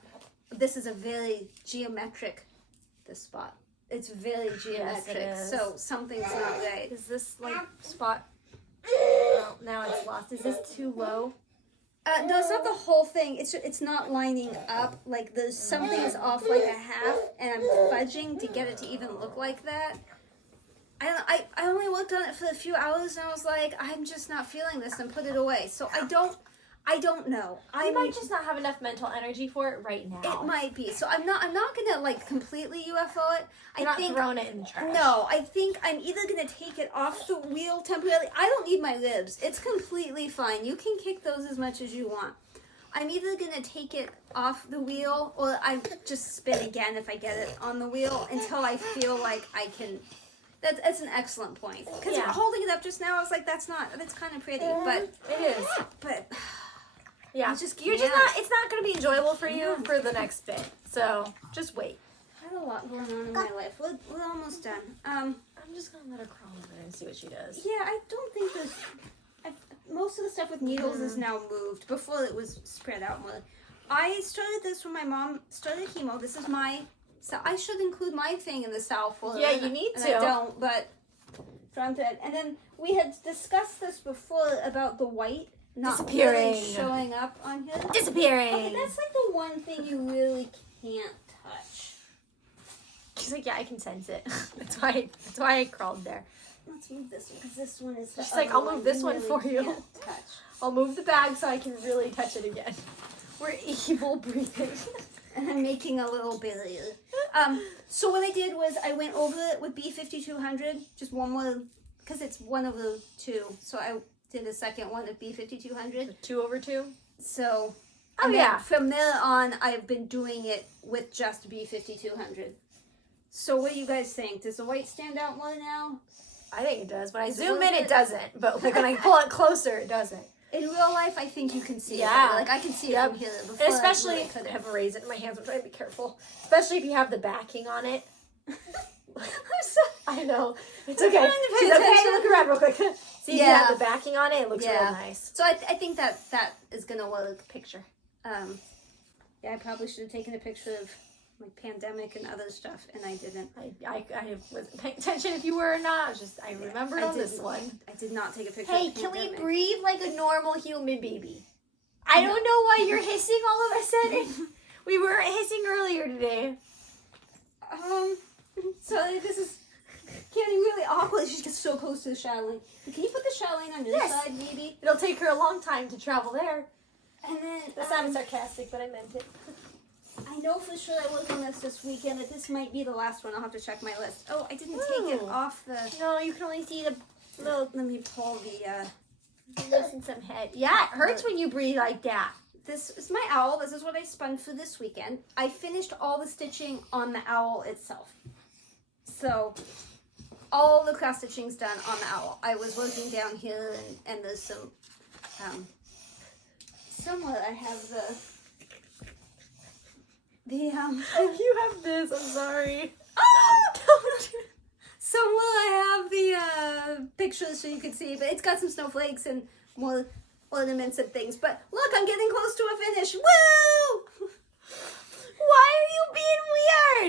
This is a very geometric, this spot. It's very geometric, yes, so something's not right. Is this, spot... Oh, now it's lost. Is this too low? No, it's not the whole thing. It's not lining up. There's something is off a half, and I'm fudging to get it to even look like that. I only worked on it for a few hours, and I was like, I'm just not feeling this, and put it away. So I don't know. You might just not have enough mental energy for it right now. It might be. So I'm not gonna completely UFO it. You're not throwing it in the trash. No, I think I'm either gonna take it off the wheel temporarily. I don't need my ribs. It's completely fine. You can kick those as much as you want. I'm either gonna take it off the wheel, or I just spin again if I get it on the wheel until I feel like I can. That's an excellent point. Because holding it up just now, I was like, that's kind of pretty, but it is. But yeah, it's not going to be enjoyable for you for the next bit. So just wait. I have a lot going on in my life. We're almost done. I'm just going to let her crawl over there and see what she does. Yeah, I don't think there's. Most of the stuff with needles is now moved. Before it was spread out more. I started this when my mom started chemo. This is my. So I should include my thing in the salve folder. Yeah, you need to. I don't, but front end. And then we had discussed this before about the white not disappearing, really showing up on here. Disappearing. Okay, that's the one thing you really can't touch. She's like, yeah, I can sense it. That's why I crawled there. Let's move this one because this one is. She's like, I'll move this one for you. Touch. I'll move the bag so I can really touch it again. We're evil breathing. And I'm making a little barrier. So what I did was I went over it with B5200, just one more because it's one of the two. So I did a second one of B5200. 2/2. So, Oh yeah. From there on, I've been doing it with just B5200. So what do you guys think? Does the white stand out more now? I think it does. When I zoom in, it doesn't. But like when I pull it closer, it doesn't. In real life, I think you can see it. Like I can see it from here. Before and especially, I I have a raisin in my hands. I'm trying to be careful. Especially if you have the backing on it. I know. It's okay. She's okay. Look around real quick. See if you have the backing on it. It looks real nice. So I think that is gonna work. Picture. I probably should have taken a picture of my pandemic and other stuff, and I didn't. I wasn't paying attention if you were or not. I remembered on this one. I did not take a picture. Hey, of the can pandemic. we breathe like a normal human baby? I don't know why you're hissing all of a sudden. We were hissing earlier today. So this is getting really awkward. She's just so close to the Chatelaine. Can you put the Chatelaine on your side, maybe? It'll take her a long time to travel there. And then that sounded sarcastic, but I meant it. I know for sure I worked on this weekend, but this might be the last one. I'll have to check my list. Oh, I didn't take it off the... No, you can only see the little... Let me pull the... Loosen some head. Yeah, it hurts when you breathe like that. This is my owl. This is what I spun for this weekend. I finished all the stitching on the owl itself. So, all the cross stitching's done on the owl. I was working down here, and there's some... somewhere I have you have this, I'm sorry. Somewhere I have the pictures so you can see, but it's got some snowflakes and more ornaments and things. But look, I'm getting close to a finish. Woo! Why are you being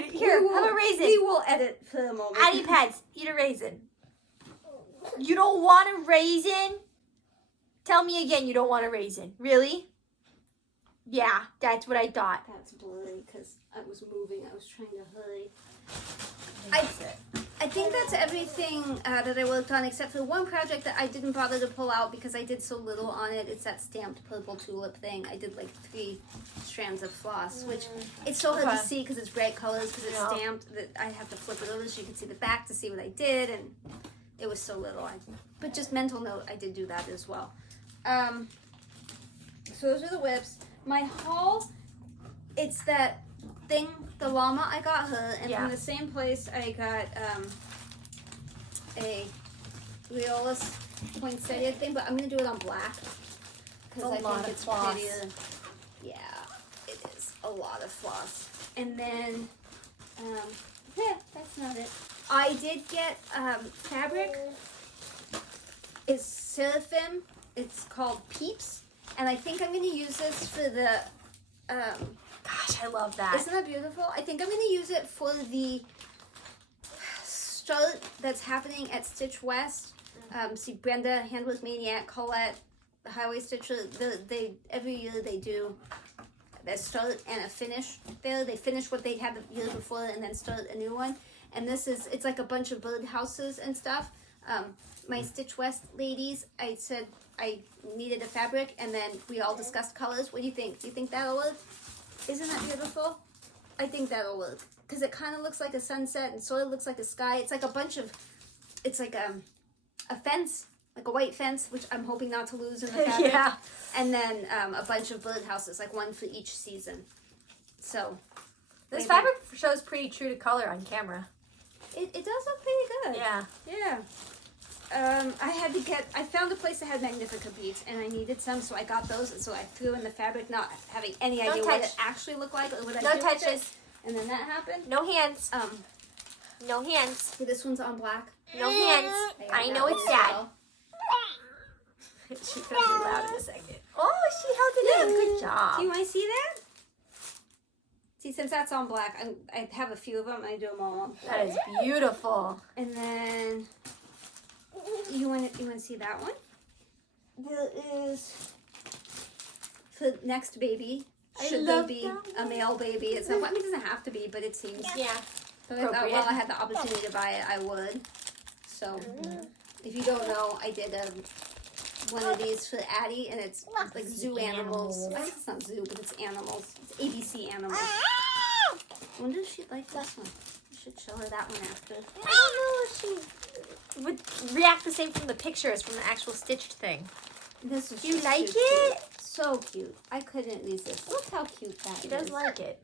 weird? Here, have a raisin. We will edit for a moment. Addie pads, eat a raisin. You don't want a raisin? Tell me again you don't want a raisin. Really? Yeah, that's what I thought. That's blurry because I was moving. I was trying to hurry. I think that's everything that I worked on except for one project that I didn't bother to pull out because I did so little on it. It's that stamped purple tulip thing. I did like 3 strands of floss, which it's so hard to see because it's bright colors because it's stamped that I have to flip it over so you can see the back to see what I did, and it was so little. But just mental note, I did do that as well. So those are the whips. My haul, it's that thing, the llama, I got her, and from the same place I got a Leola's poinsettia thing, but I'm going to do it on black because I think it's prettier. Yeah, it is a lot of floss. And then, that's not it. I did get fabric. It's Seraphim. It's called Peeps. And I think I'm going to use this for the... Gosh, I love that. Isn't that beautiful? I think I'm going to use it for the start that's happening at Stitch West. See, Brenda, Handwork Maniac, Colette, the Highway Stitcher, they every year they do a start and a finish there. They finish what they had the year before and then start a new one. And this is, it's like a bunch of bird houses and stuff. My Stitch West ladies, I said I needed a fabric, and then we all discussed colors. What do you think? Do you think that'll work? Isn't that beautiful? I think that'll work. Because it kind of looks like a sunset and sort of looks like a sky. It's like a bunch of, it's like a fence, like a white fence, which I'm hoping not to lose in the fabric. Yeah. And then a bunch of bird houses, like one for each season. So. This fabric shows pretty true to color on camera. It does look pretty good. Yeah. Yeah. I found a place that had Magnifica beads, and I needed some, so I got those, and so I threw in the fabric, not having any idea what it actually looked like, or what I No did with touches. it. And then that happened. No hands. No hands. See, this one's on black. No hands. I know it's sad. She's gonna be loud in a second. Oh, she held it in. Good job. Do you want to see that? See, since that's on black, I have a few of them, and I do them all on black. That is beautiful. And then, you want to see that one? There is, for next baby, should there be a male baby? It's not, I mean, it doesn't have to be, but it seems. Yeah. So I thought, well, I had the opportunity to buy it, I would. So, if you don't know, I did one of these for Addie, and it's like zoo animals. I guess it's not zoo, but it's animals. It's ABC animals. I wonder if she'd like this one. I should show her that one after. I don't know if she... would react the same from the picture as from the actual stitched thing. This is Do you just like too it? cute. So cute. I couldn't resist. Look how cute that She is. does like it.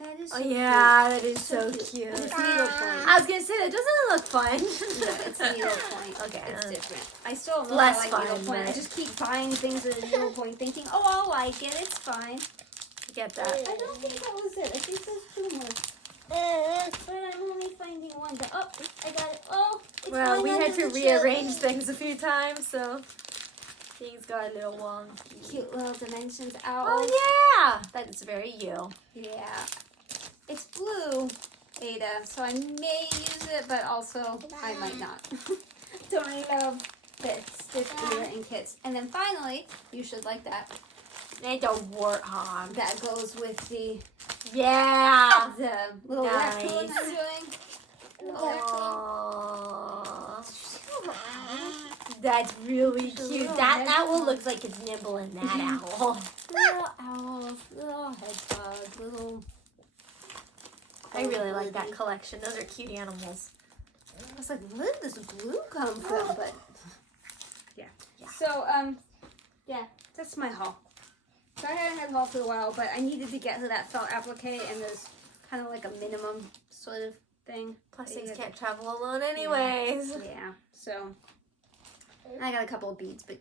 That is so yeah, that is so so cute. cute. It's needlepoint. I was gonna say that doesn't look fun. No, it's needlepoint. Okay, It's different. I still don't know less if I fun, like needlepoint. I but- just keep buying things that are needlepoint thinking, oh, I'll like it. It's fine. Get that. I don't think that was it. I think there's 2 more. But I'm only finding one. Oh, I got it. Oh, it's Well, we going had under to the rearrange chest. things a few times, so things got a little wonky. Cute little dimensions owl. Oh yeah, that's very you. Yeah. It's blue, Ada, so I may use it, but also I might not. Don't I love bits, stiff Ada and kits. And then finally, you should like that. And a warthog. That goes with the little Nice. raccoon I'm doing. Little raccoon. Aww. That's really cute. That owl looks like it's nimble in that owl. Little owls, little hedgehogs, little... I really like that collection. Those are cute animals. I was like, where did this glue come from? But yeah. Yeah. So yeah, that's my haul. So I hadn't had a haul for a while, but I needed to get to that felt applique, and there's kind of like a minimum sort of thing. Plus, that you things have can't travel alone anyways. to- Yeah. So I got a couple of beads, but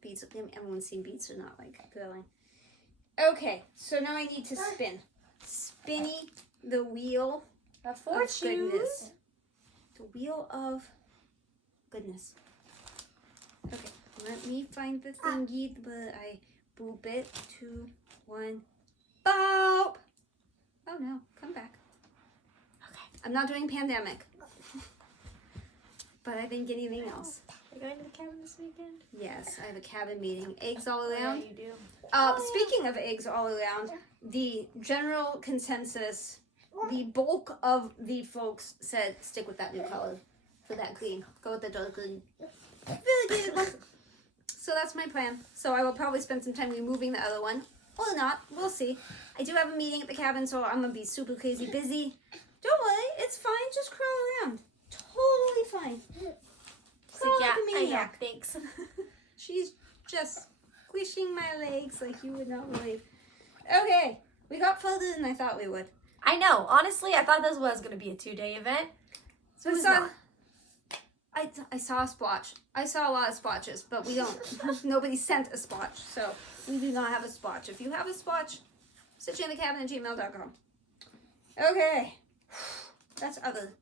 beads. Everyone's seen beads are not like thrilling. Okay, so now I need to spin. Spinny the wheel A of fortune. goodness. The wheel of goodness. Okay, let me find the thingy, but I boop it. 2, 1, boop! Oh no, come back. Okay. I'm not doing pandemic. But I didn't get anything else. Are you going to the cabin this weekend? Yes, I have a cabin meeting. Eggs all Yeah, around. you do. Speaking of eggs all around, the general consensus, the bulk of the folks said stick with that new color for that green. Go with the dark green. Really good look. So that's my plan. So I will probably spend some time removing the other one. Or not. We'll see. I do have a meeting at the cabin, so I'm going to be super crazy busy. Don't worry. It's fine. Just crawl around. Totally fine. So yeah, like a I know. maniac. Thanks. She's just squishing my legs like you would not believe. Okay, we got further than I thought we would. I know. Honestly, I thought this was going to be a 2-day event. So it's not. I saw a splotch. I saw a lot of splotches, but we don't. Nobody sent a splotch, so we do not have a splotch. If you have a splotch, StitchingAtTheCabin@gmail.com. Okay, that's other.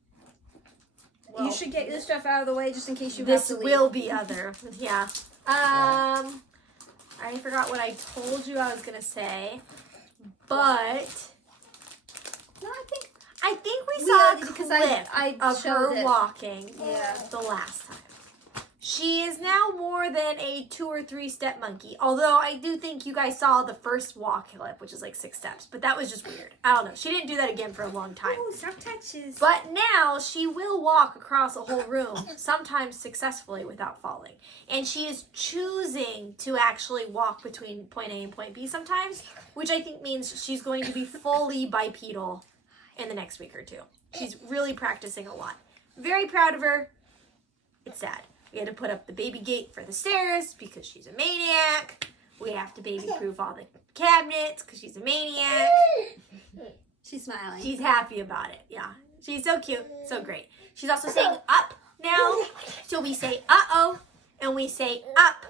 Well, you should get your stuff out of the way just in case you This have to will leave. be other. Yeah. I forgot what I told you I was going to say. But No, I think we We saw a did, clip because I of her showed it. walking Yeah. the last time. She is now more than a 2 or 3 step monkey. Although I do think you guys saw the first walk clip, which is like 6 steps. But that was just weird. I don't know. She didn't do that again for a long time. Oh, soft touches. But now she will walk across a whole room, sometimes successfully without falling. And she is choosing to actually walk between point A and point B sometimes, which I think means she's going to be fully bipedal in the next week or 2. She's really practicing a lot. Very proud of her. It's sad. We had to put up the baby gate for the stairs because she's a maniac. We have to baby-proof all the cabinets because she's a maniac. She's smiling. She's happy about it. Yeah. She's so cute. So great. She's also saying up now. So we say uh-oh. And we say up.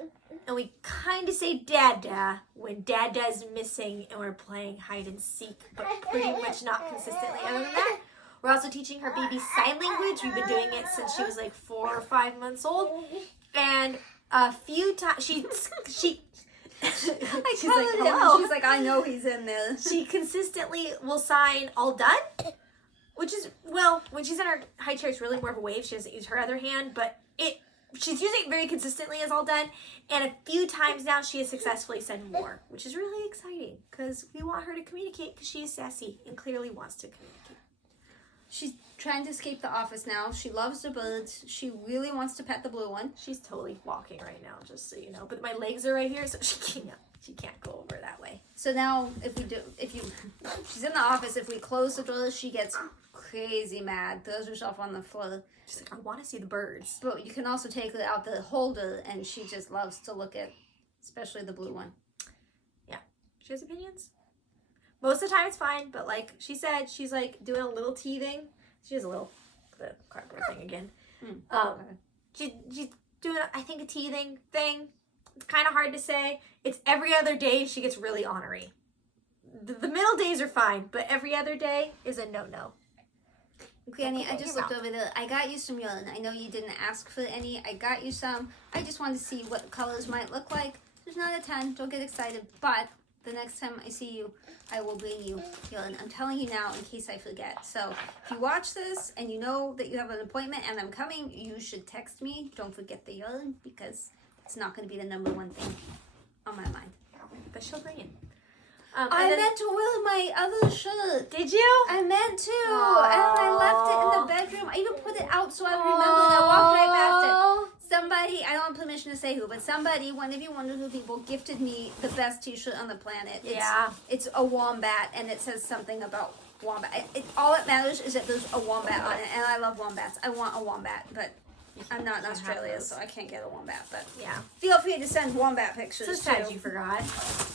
And we kind of say dada when dada's missing and we're playing hide and seek. But pretty much not consistently other than that. We're also teaching her baby sign language. We've been doing it since she was like 4 or 5 months old. And a few times she's like, hello. She's like, I know he's in there. She consistently will sign all done, which is, well, when she's in her high chair, it's really more of a wave. She doesn't use her other hand, but she's using it very consistently as all done. And a few times now she has successfully said more, which is really exciting because we want her to communicate because she is sassy and clearly wants to communicate. She's trying to escape the office now. She loves the birds. She really wants to pet the blue one. She's totally walking right now, just so you know. But my legs are right here, so she can't go over that way. So now, she's in the office. If we close the door, she gets crazy mad, throws herself on the floor. She's like, I want to see the birds. But you can also take it out the holder, and she just loves to look at, especially the blue one. Yeah. She has opinions. Most of the time it's fine, but like she said, she's like doing a little teething. She has a little, the cardboard thing again. She's doing, I think, a teething thing. It's kind of hard to say. It's every other day she gets really ornery. The middle days are fine, but every other day is a no-no. Granny, I just looked over there. I got you some yarn. I know you didn't ask for any. I got you some. I just wanted to see what colors might look like. There's not a ton. Don't get excited. But the next time I see you, I will bring you yarn. I'm telling you now in case I forget. So if you watch this and you know that you have an appointment and I'm coming, you should text me. Don't forget the yarn because it's not going to be the number one thing on my mind. But she'll bring it. I meant to wear my other shirt. Did you? I meant to. And I left it in the bedroom. I even put it out so I remember and I walked right past it. Somebody, I don't have permission to say who, but somebody, one of you wonderful people, gifted me the best t-shirt on the planet. It's a wombat, and it says something about wombat. All that matters is that there's a wombat on it, and I love wombats. I want a wombat, but I'm not in Australia, so I can't get a wombat. But yeah, feel free to send wombat pictures. So sad you forgot.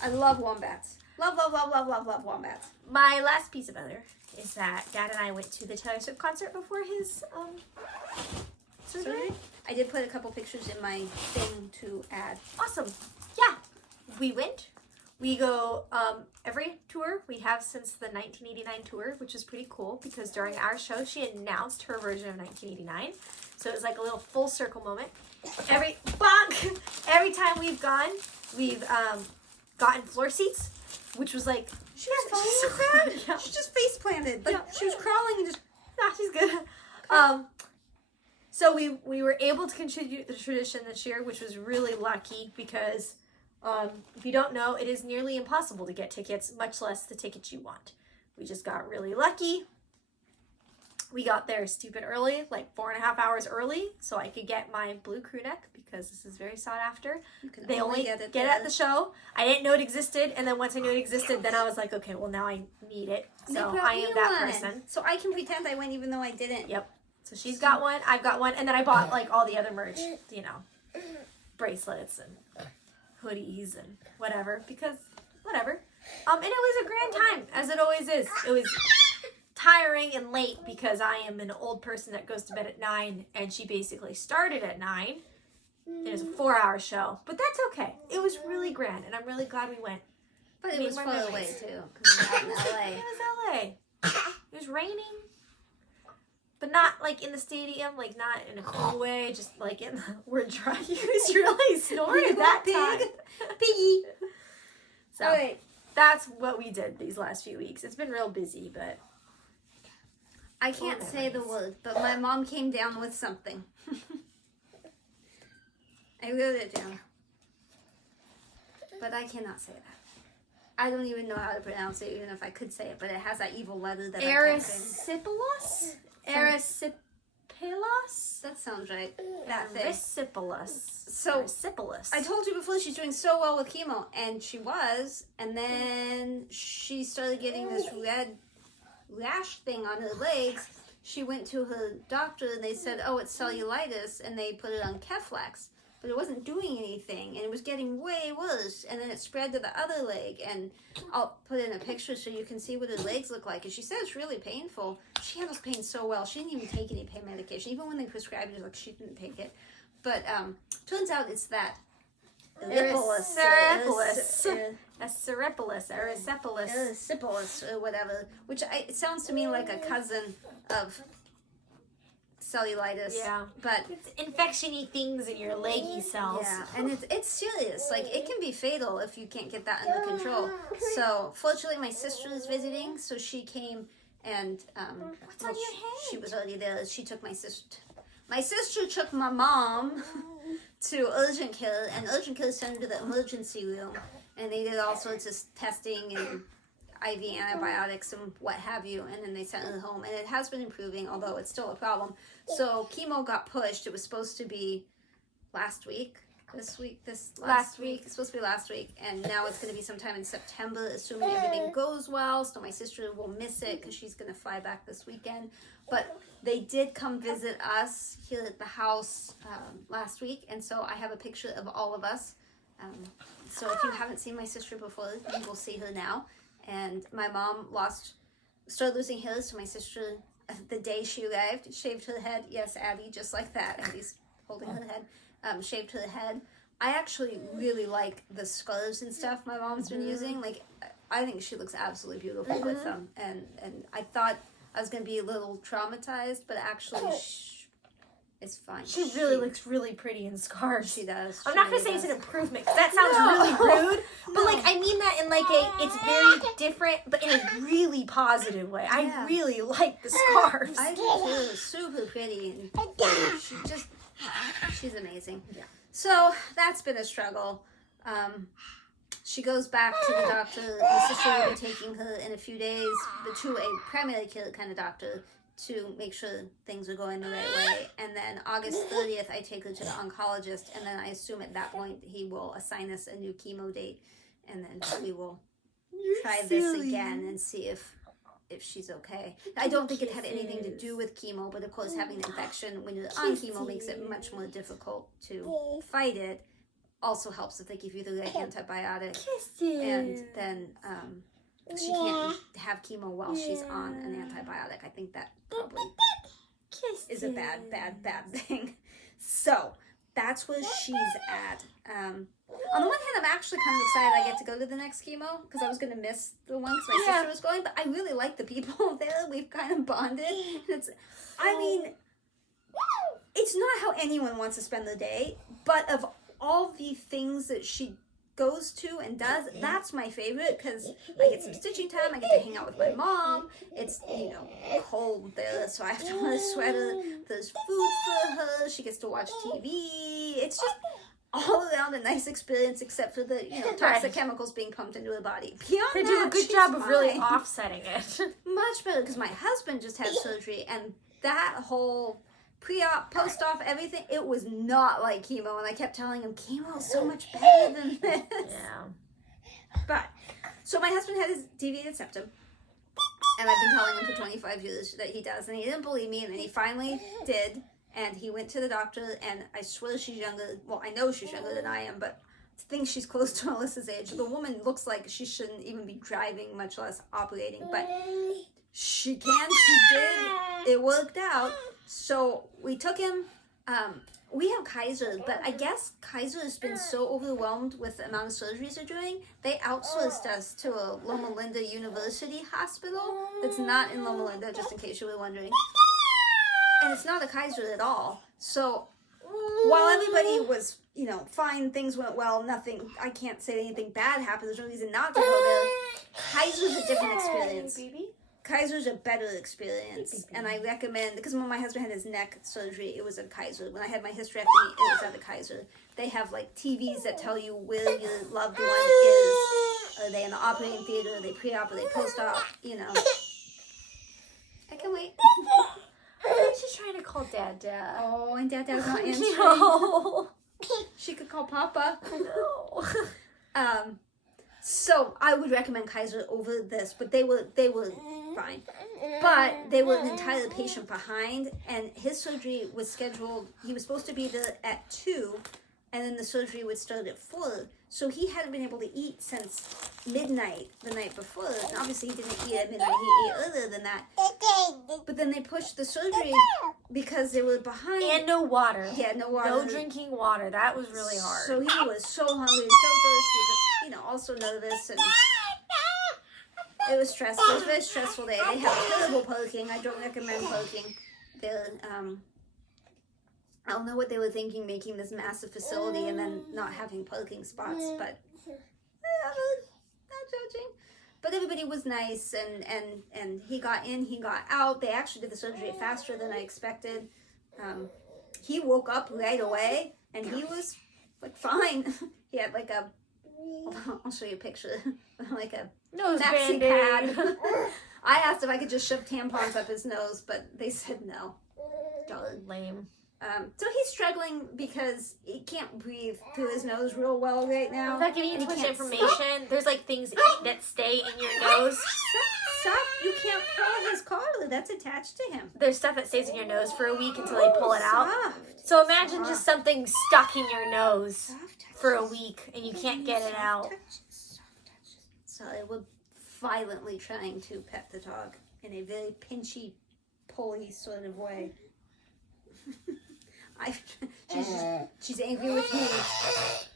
I love wombats. Love, love, love, love, love, love wombats. My last piece of other is that Dad and I went to the Taylor Swift concert before his surgery. I did put a couple pictures in my thing to add. Awesome. Yeah. We went. We go every tour we have since the 1989 tour, which is pretty cool because during our show she announced her version of 1989. So it was like a little full circle moment. Every time we've gone, we've gotten floor seats, which was like she was falling in the crowd. Yeah. She just face planted. Like she was crawling and just she's good. So we were able to continue the tradition this year, which was really lucky because if you don't know, it is nearly impossible to get tickets, much less the tickets you want. We just got really lucky. We got there stupid early, like 4.5 hours early, so I could get my blue crew neck because this is very sought after. They only get it at the show. I didn't know it existed, and then once I knew it existed, then I was like, okay, well now I need it. So I am that person. So I can pretend I went even though I didn't. Yep. So she's got one, I've got one, and then I bought like all the other merch, you know, bracelets and hoodies and whatever, because whatever. And it was a grand time, as it always is. It was tiring and late because I am an old person that goes to bed at 9, and she basically started at 9. It was a 4-hour show, but that's okay. It was really grand, and I'm really glad we went. But it was far away too, because we were in LA. It was LA. It was raining. But not like in the stadium, like not in a cool way, just like in the we're dry. He was really snoring that time. Piggy. So that's what we did these last few weeks. It's been real busy, but I can't say the word, but my mom came down with something. I wrote it down. But I cannot say that. I don't even know how to pronounce it, even if I could say it, but it has that evil letter that I can't say. Erysipelas? That sounds right. That thing. Erysipelas. So, Erysipelas. I told you before she's doing so well with chemo, and she was, and then she started getting this red rash thing on her legs. She went to her doctor, and they said, oh, it's cellulitis, and they put it on Keflex. But it wasn't doing anything, and it was getting way worse, and then it spread to the other leg, and I'll put in a picture so you can see what her legs look like, and she said it's really painful. She handles pain so well. She didn't even take any pain medication. Even when they prescribed it, like she didn't take it. But turns out it's that. Erysipelas, or whatever, which it sounds to me like a cousin of cellulitis. Yeah, but it's infection-y things in your leggy cells. Yeah, and it's serious. Like it can be fatal if you can't get that under control. So fortunately, my sister is visiting, so she came and what's on your head? She was already there. She took my sister. My sister took my mom to urgent care, and urgent care sent her to the emergency room, and they did all sorts of testing and IV antibiotics and what have you, and then they sent her home, and it has been improving, although it's still a problem. So chemo got pushed. It was supposed to be last week, this last week. It's supposed to be last week, and now it's going to be sometime in September, assuming everything goes well. So my sister will miss it because she's going to fly back this weekend. But they did come visit us here at the house last week, and so I have a picture of all of us. So if you haven't seen my sister before, you will see her now. And my mom started losing hair, so my sister, the day she arrived, shaved her head. Yes, Abby, just like that. Abby's holding her head. Shaved her head. I actually really like the scarves and stuff my mom's been using. Like, I think she looks absolutely beautiful with them. And I thought I was going to be a little traumatized, but actually it's fine. She really looks really pretty in scarves. She does. I'm not going to say it's an improvement, because that sounds really rude. But, like, I mean that in, like, it's very different, but in a really positive way. I really like the scarves. I do too. Super pretty. And she's amazing. Yeah. So, that's been a struggle. She goes back to the doctor. My sister will be taking her in a few days, but to a primary care kind of doctor, to make sure things are going the right way. And then August 30th, I take her to the oncologist, and then I assume at that point he will assign us a new chemo date, and then we will try this again and see if she's okay. I don't think it had anything to do with chemo, but of course having an infection when you're on chemo makes it much more difficult to fight it. Also helps if they give you the right antibiotic. And then she can't have chemo while she's on an antibiotic. I think that probably is a bad thing. So that's where she's at. On the one hand, I'm actually kind of excited I get to go to the next chemo, because I was going to miss the one because my sister was going, but I really like the people there. We've kind of bonded. It's not how anyone wants to spend the day, but of all the things that she goes to and does, that's my favorite, because I get some stitching time, I get to hang out with my mom, it's, cold there, so I have to wear a sweater, there's food for her, she gets to watch TV, it's just all around a nice experience, except for the, toxic chemicals being pumped into her body. Beyond they that, do a good job of really offsetting it. Much better, because my husband just had surgery, and that whole pre-op, post-op, everything, it was not like chemo, and I kept telling him, chemo is so much better than this. Yeah. But, so my husband had his deviated septum, and I've been telling him for 25 years that he does, and he didn't believe me, and then he finally did, and he went to the doctor, and I swear she's younger, well, I know she's younger than I am, but I think she's close to Alyssa's age. The woman looks like she shouldn't even be driving, much less operating, but she did, it worked out. So we took him, we have Kaiser, but I guess Kaiser has been so overwhelmed with the amount of surgeries they're doing, they outsourced us to a Loma Linda University hospital that's not in Loma Linda, just in case you were wondering. And it's not a Kaiser at all. So while everybody was, fine, things went well, I can't say anything bad happened, there's no reason not to go there. Kaiser's a different experience. Kaiser's a better experience, and I recommend, because when my husband had his neck surgery, it was at Kaiser. When I had my hysterectomy, it was at the Kaiser. They have, TVs that tell you where your loved one is. Are they in the operating theater? Are they pre-op? Are they post-op? I can wait. I'm just trying to call Dad. Oh, and Dad's not answering. No. She could call Papa. No. So I would recommend Kaiser over this, but they were fine. But they were an entire patient behind, and his surgery was scheduled, he was supposed to be there at 2, and then the surgery would start at 4. So he hadn't been able to eat since midnight the night before. And obviously he didn't eat at midnight, he ate earlier than that. But then they pushed the surgery because they were behind. And no water. Yeah, no water. No drinking water. That was really hard. So he was so hungry, so thirsty, but, also nervous. And it was stressful. It was a very stressful day. They have terrible parking. I don't recommend parking. They're, I don't know what they were thinking, making this massive facility and then not having parking spots, but not judging. But everybody was nice, and he got in, he got out. They actually did the surgery faster than I expected. He woke up right away, and he was, fine. He had, I'll show you a picture, a nose maxi band-aid. pad. I asked if I could just shove tampons up his nose, but they said no. Darn. Lame. So he's struggling because he can't breathe through his nose real well right now. Without giving you too much information, there's like things that stay in your nose. Stuff you can't pull his collar. That's attached to him. There's stuff that stays in your nose for a week until they pull it out. Soft. So imagine just something stuck in your nose for a week and you can't get it out. Soft touches. So I was violently trying to pet the dog in a very pinchy, pulley sort of way. She's angry with me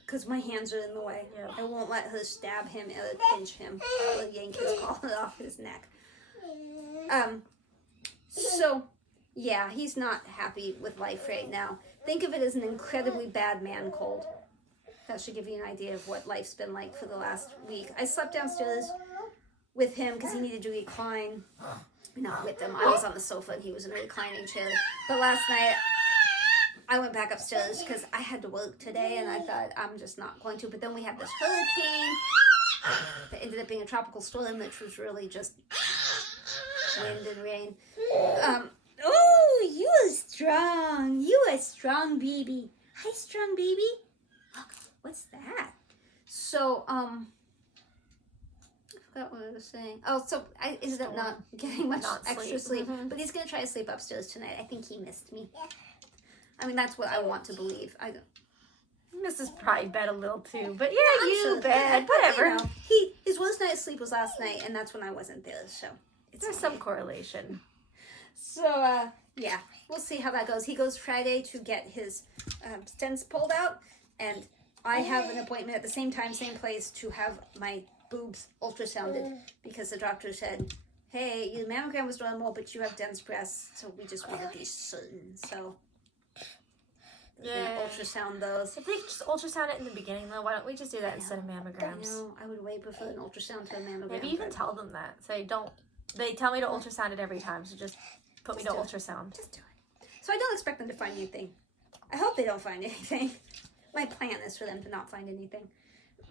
because my hands are in the way. Yep. I won't let her stab him or pinch him or yank his collar off his neck. So, yeah, he's not happy with life right now. Think of it as an incredibly bad man cold. That should give you an idea of what life's been like for the last week. I slept downstairs with him because he needed to recline. Not with him. I was on the sofa and he was in a reclining chair. But last night, I went back upstairs because I had to work today and I thought I'm just not going to. But then we had this hurricane that ended up being a tropical storm, which was really just wind and rain. Oh, you are strong. You are strong, baby. Hi, strong baby. Look, what's that? So, I forgot what I was saying. Oh, so I ended up not getting much extra sleep. Mm-hmm. But he's going to try to sleep upstairs tonight. I think he missed me. I mean, that's what I want to believe. I don't. Mrs. probably bet a little too, but yeah, you bet. Whatever. You know, his worst night of sleep was last night, and that's when I wasn't there. So there's some correlation. So yeah, we'll see how that goes. He goes Friday to get his stents pulled out, and I have an appointment at the same time, same place, to have my boobs ultrasounded because the doctor said, "Hey, your mammogram was normal, but you have dense breasts, so we just want to be certain." So. Yeah. Ultrasound those. If they just ultrasound it in the beginning, though, why don't we just do that instead of mammograms? No, I would way prefer an ultrasound to a mammogram. Maybe you can tell them that. Say, don't. They tell me to ultrasound it every time, so just put me to ultrasound. Just do it. So I don't expect them to find anything. I hope they don't find anything. My plan is for them to not find anything.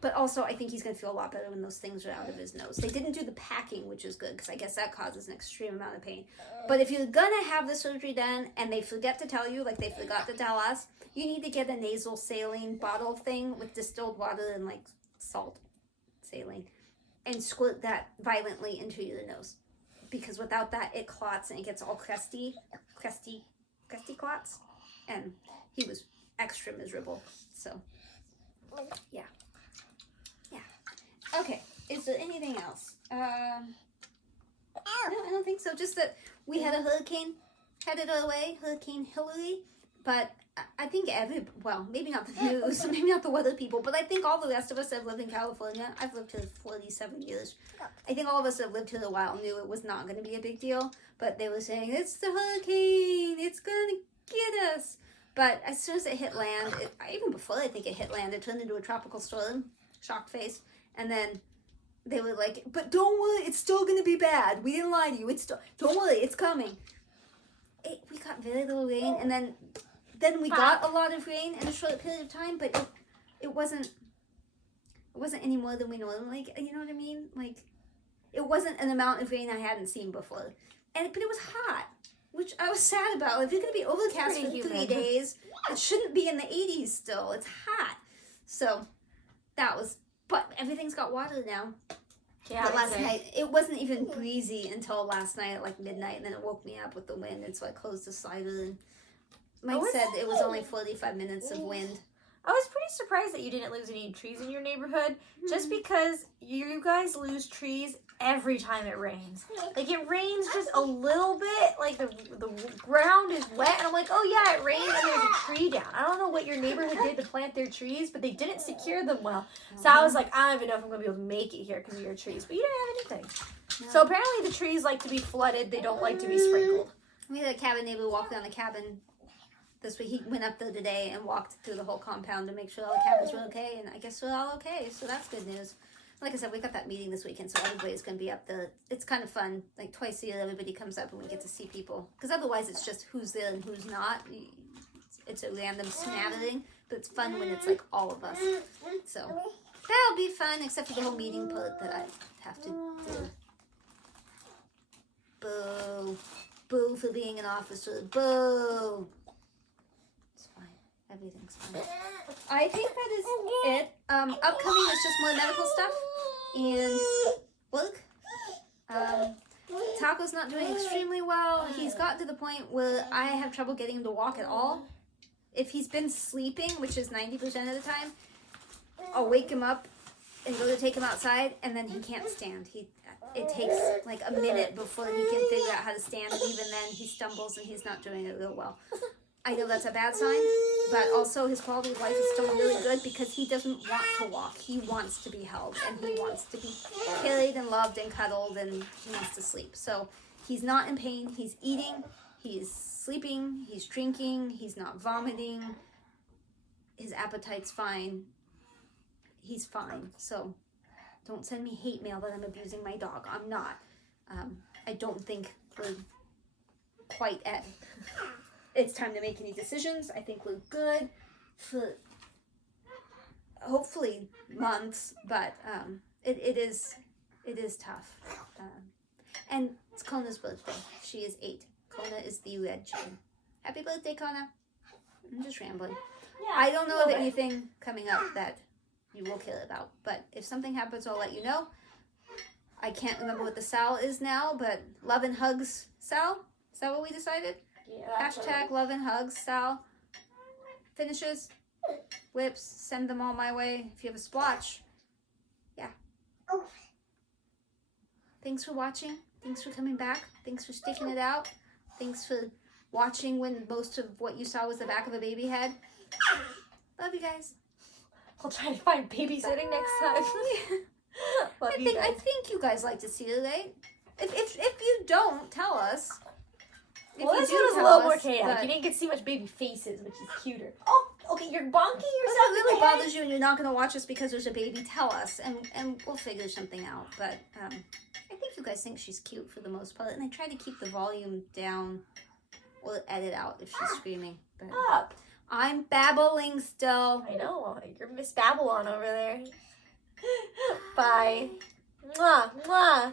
But also, I think he's going to feel a lot better when those things are out of his nose. They didn't do the packing, which is good, because I guess that causes an extreme amount of pain. But if you're going to have the surgery done, and they forget to tell you, like they forgot to tell us, you need to get a nasal saline bottle thing with distilled water and, like, salt saline, and squirt that violently into your nose. Because without that, it clots, and it gets all crusty clots. And he was extra miserable, so, yeah. Okay, is there anything else? No, I don't think so. Just that we had a hurricane headed our way, Hurricane Hillary. But I think maybe not the news, maybe not the weather people, but I think all the rest of us that have lived in California, I've lived here 47 years. I think all of us that have lived here a while knew it was not going to be a big deal. But they were saying, it's the hurricane, it's going to get us. But as soon as it hit land, even before I think it hit land, it turned into a tropical storm, shocked face. And then they were like, but don't worry, it's still going to be bad. We didn't lie to you. Don't worry, it's coming. We got very little rain, and then we got a lot of rain in a short period of time, but it wasn't any more than we normally get, you know what I mean? Like, it wasn't an amount of rain I hadn't seen before. But it was hot, which I was sad about. If it's going to be overcast for 3 days, it shouldn't be in the 80s still. It's hot. So, but everything's got water now. Yeah, but last night, it wasn't even breezy until last night at like midnight, and then it woke me up with the wind, and so I closed the slider, and Mike said it was only 45 minutes of wind. I was pretty surprised that you didn't lose any trees in your neighborhood, just because you guys lose trees every time it rains. Like, it rains just a little bit, like the ground is wet, and I'm like, oh yeah, it rained, and there's a tree down. I don't know what your neighborhood did to plant their trees, but they didn't secure them well. So I was like, I don't even know if I'm going to be able to make it here because of your trees. But you didn't have anything. No. So apparently the trees like to be flooded. They don't like to be sprinkled. We had a cabin neighbor walk down the cabin this week. He went up there today and walked through the whole compound to make sure all the cabins were okay, and I guess we're all okay, so that's good news. Like I said, we got that meeting this weekend, so everybody's going to be up there. It's kind of fun. Like, twice a year, everybody comes up and we get to see people. Because otherwise, it's just who's there and who's not. It's a random smattering, but it's fun when it's, like, all of us. So, that'll be fun, except for the whole meeting part that I have to do. Boo. Boo for being an officer. Boo. Everything's fine. I think that is it. Upcoming is just more medical stuff and work. Taco's not doing extremely well. He's gotten to the point where I have trouble getting him to walk at all. If he's been sleeping, which is 90% of the time, I'll wake him up and go to take him outside, and then he can't stand. It takes like a minute before he can figure out how to stand, and even then he stumbles and he's not doing it real well. I know that's a bad sign, but also his quality of life is still really good because he doesn't want to walk. He wants to be held, and he wants to be carried and loved and cuddled, and he wants to sleep. So he's not in pain. He's eating. He's sleeping. He's drinking. He's not vomiting. His appetite's fine. He's fine. So don't send me hate mail that I'm abusing my dog. I'm not. I don't think we're quite at... It's time to make any decisions. I think we're good for hopefully months, but it is tough. And it's Kona's birthday. She is 8. Kona is the red chicken. Happy birthday, Kona. I'm just rambling. Yeah, I don't know of anything coming up that you will care about, but if something happens, I'll let you know. I can't remember what the Sal is now, but love and hugs Sal. Is that what we decided? Yeah, hashtag love and hugs, Sal. Finishes, whips, send them all my way. If you have a splotch, yeah. Thanks for watching. Thanks for coming back. Thanks for sticking it out. Thanks for watching when most of what you saw was the back of a baby head. Love you guys. I'll try to find babysitting next time. I think you guys like to see it, right? If you don't, tell us. Well, this one was a little more chaotic. You didn't get to see much baby faces, which is cuter. Oh, okay, you're bonking yourself. If that really bothers you and you're not going to watch us because there's a baby, tell us, and we'll figure something out. But I think you guys think she's cute for the most part, and I try to keep the volume down or edit out if she's screaming. But up. I'm babbling still. I know. You're Miss Babylon over there. Bye. Mwah, mwah.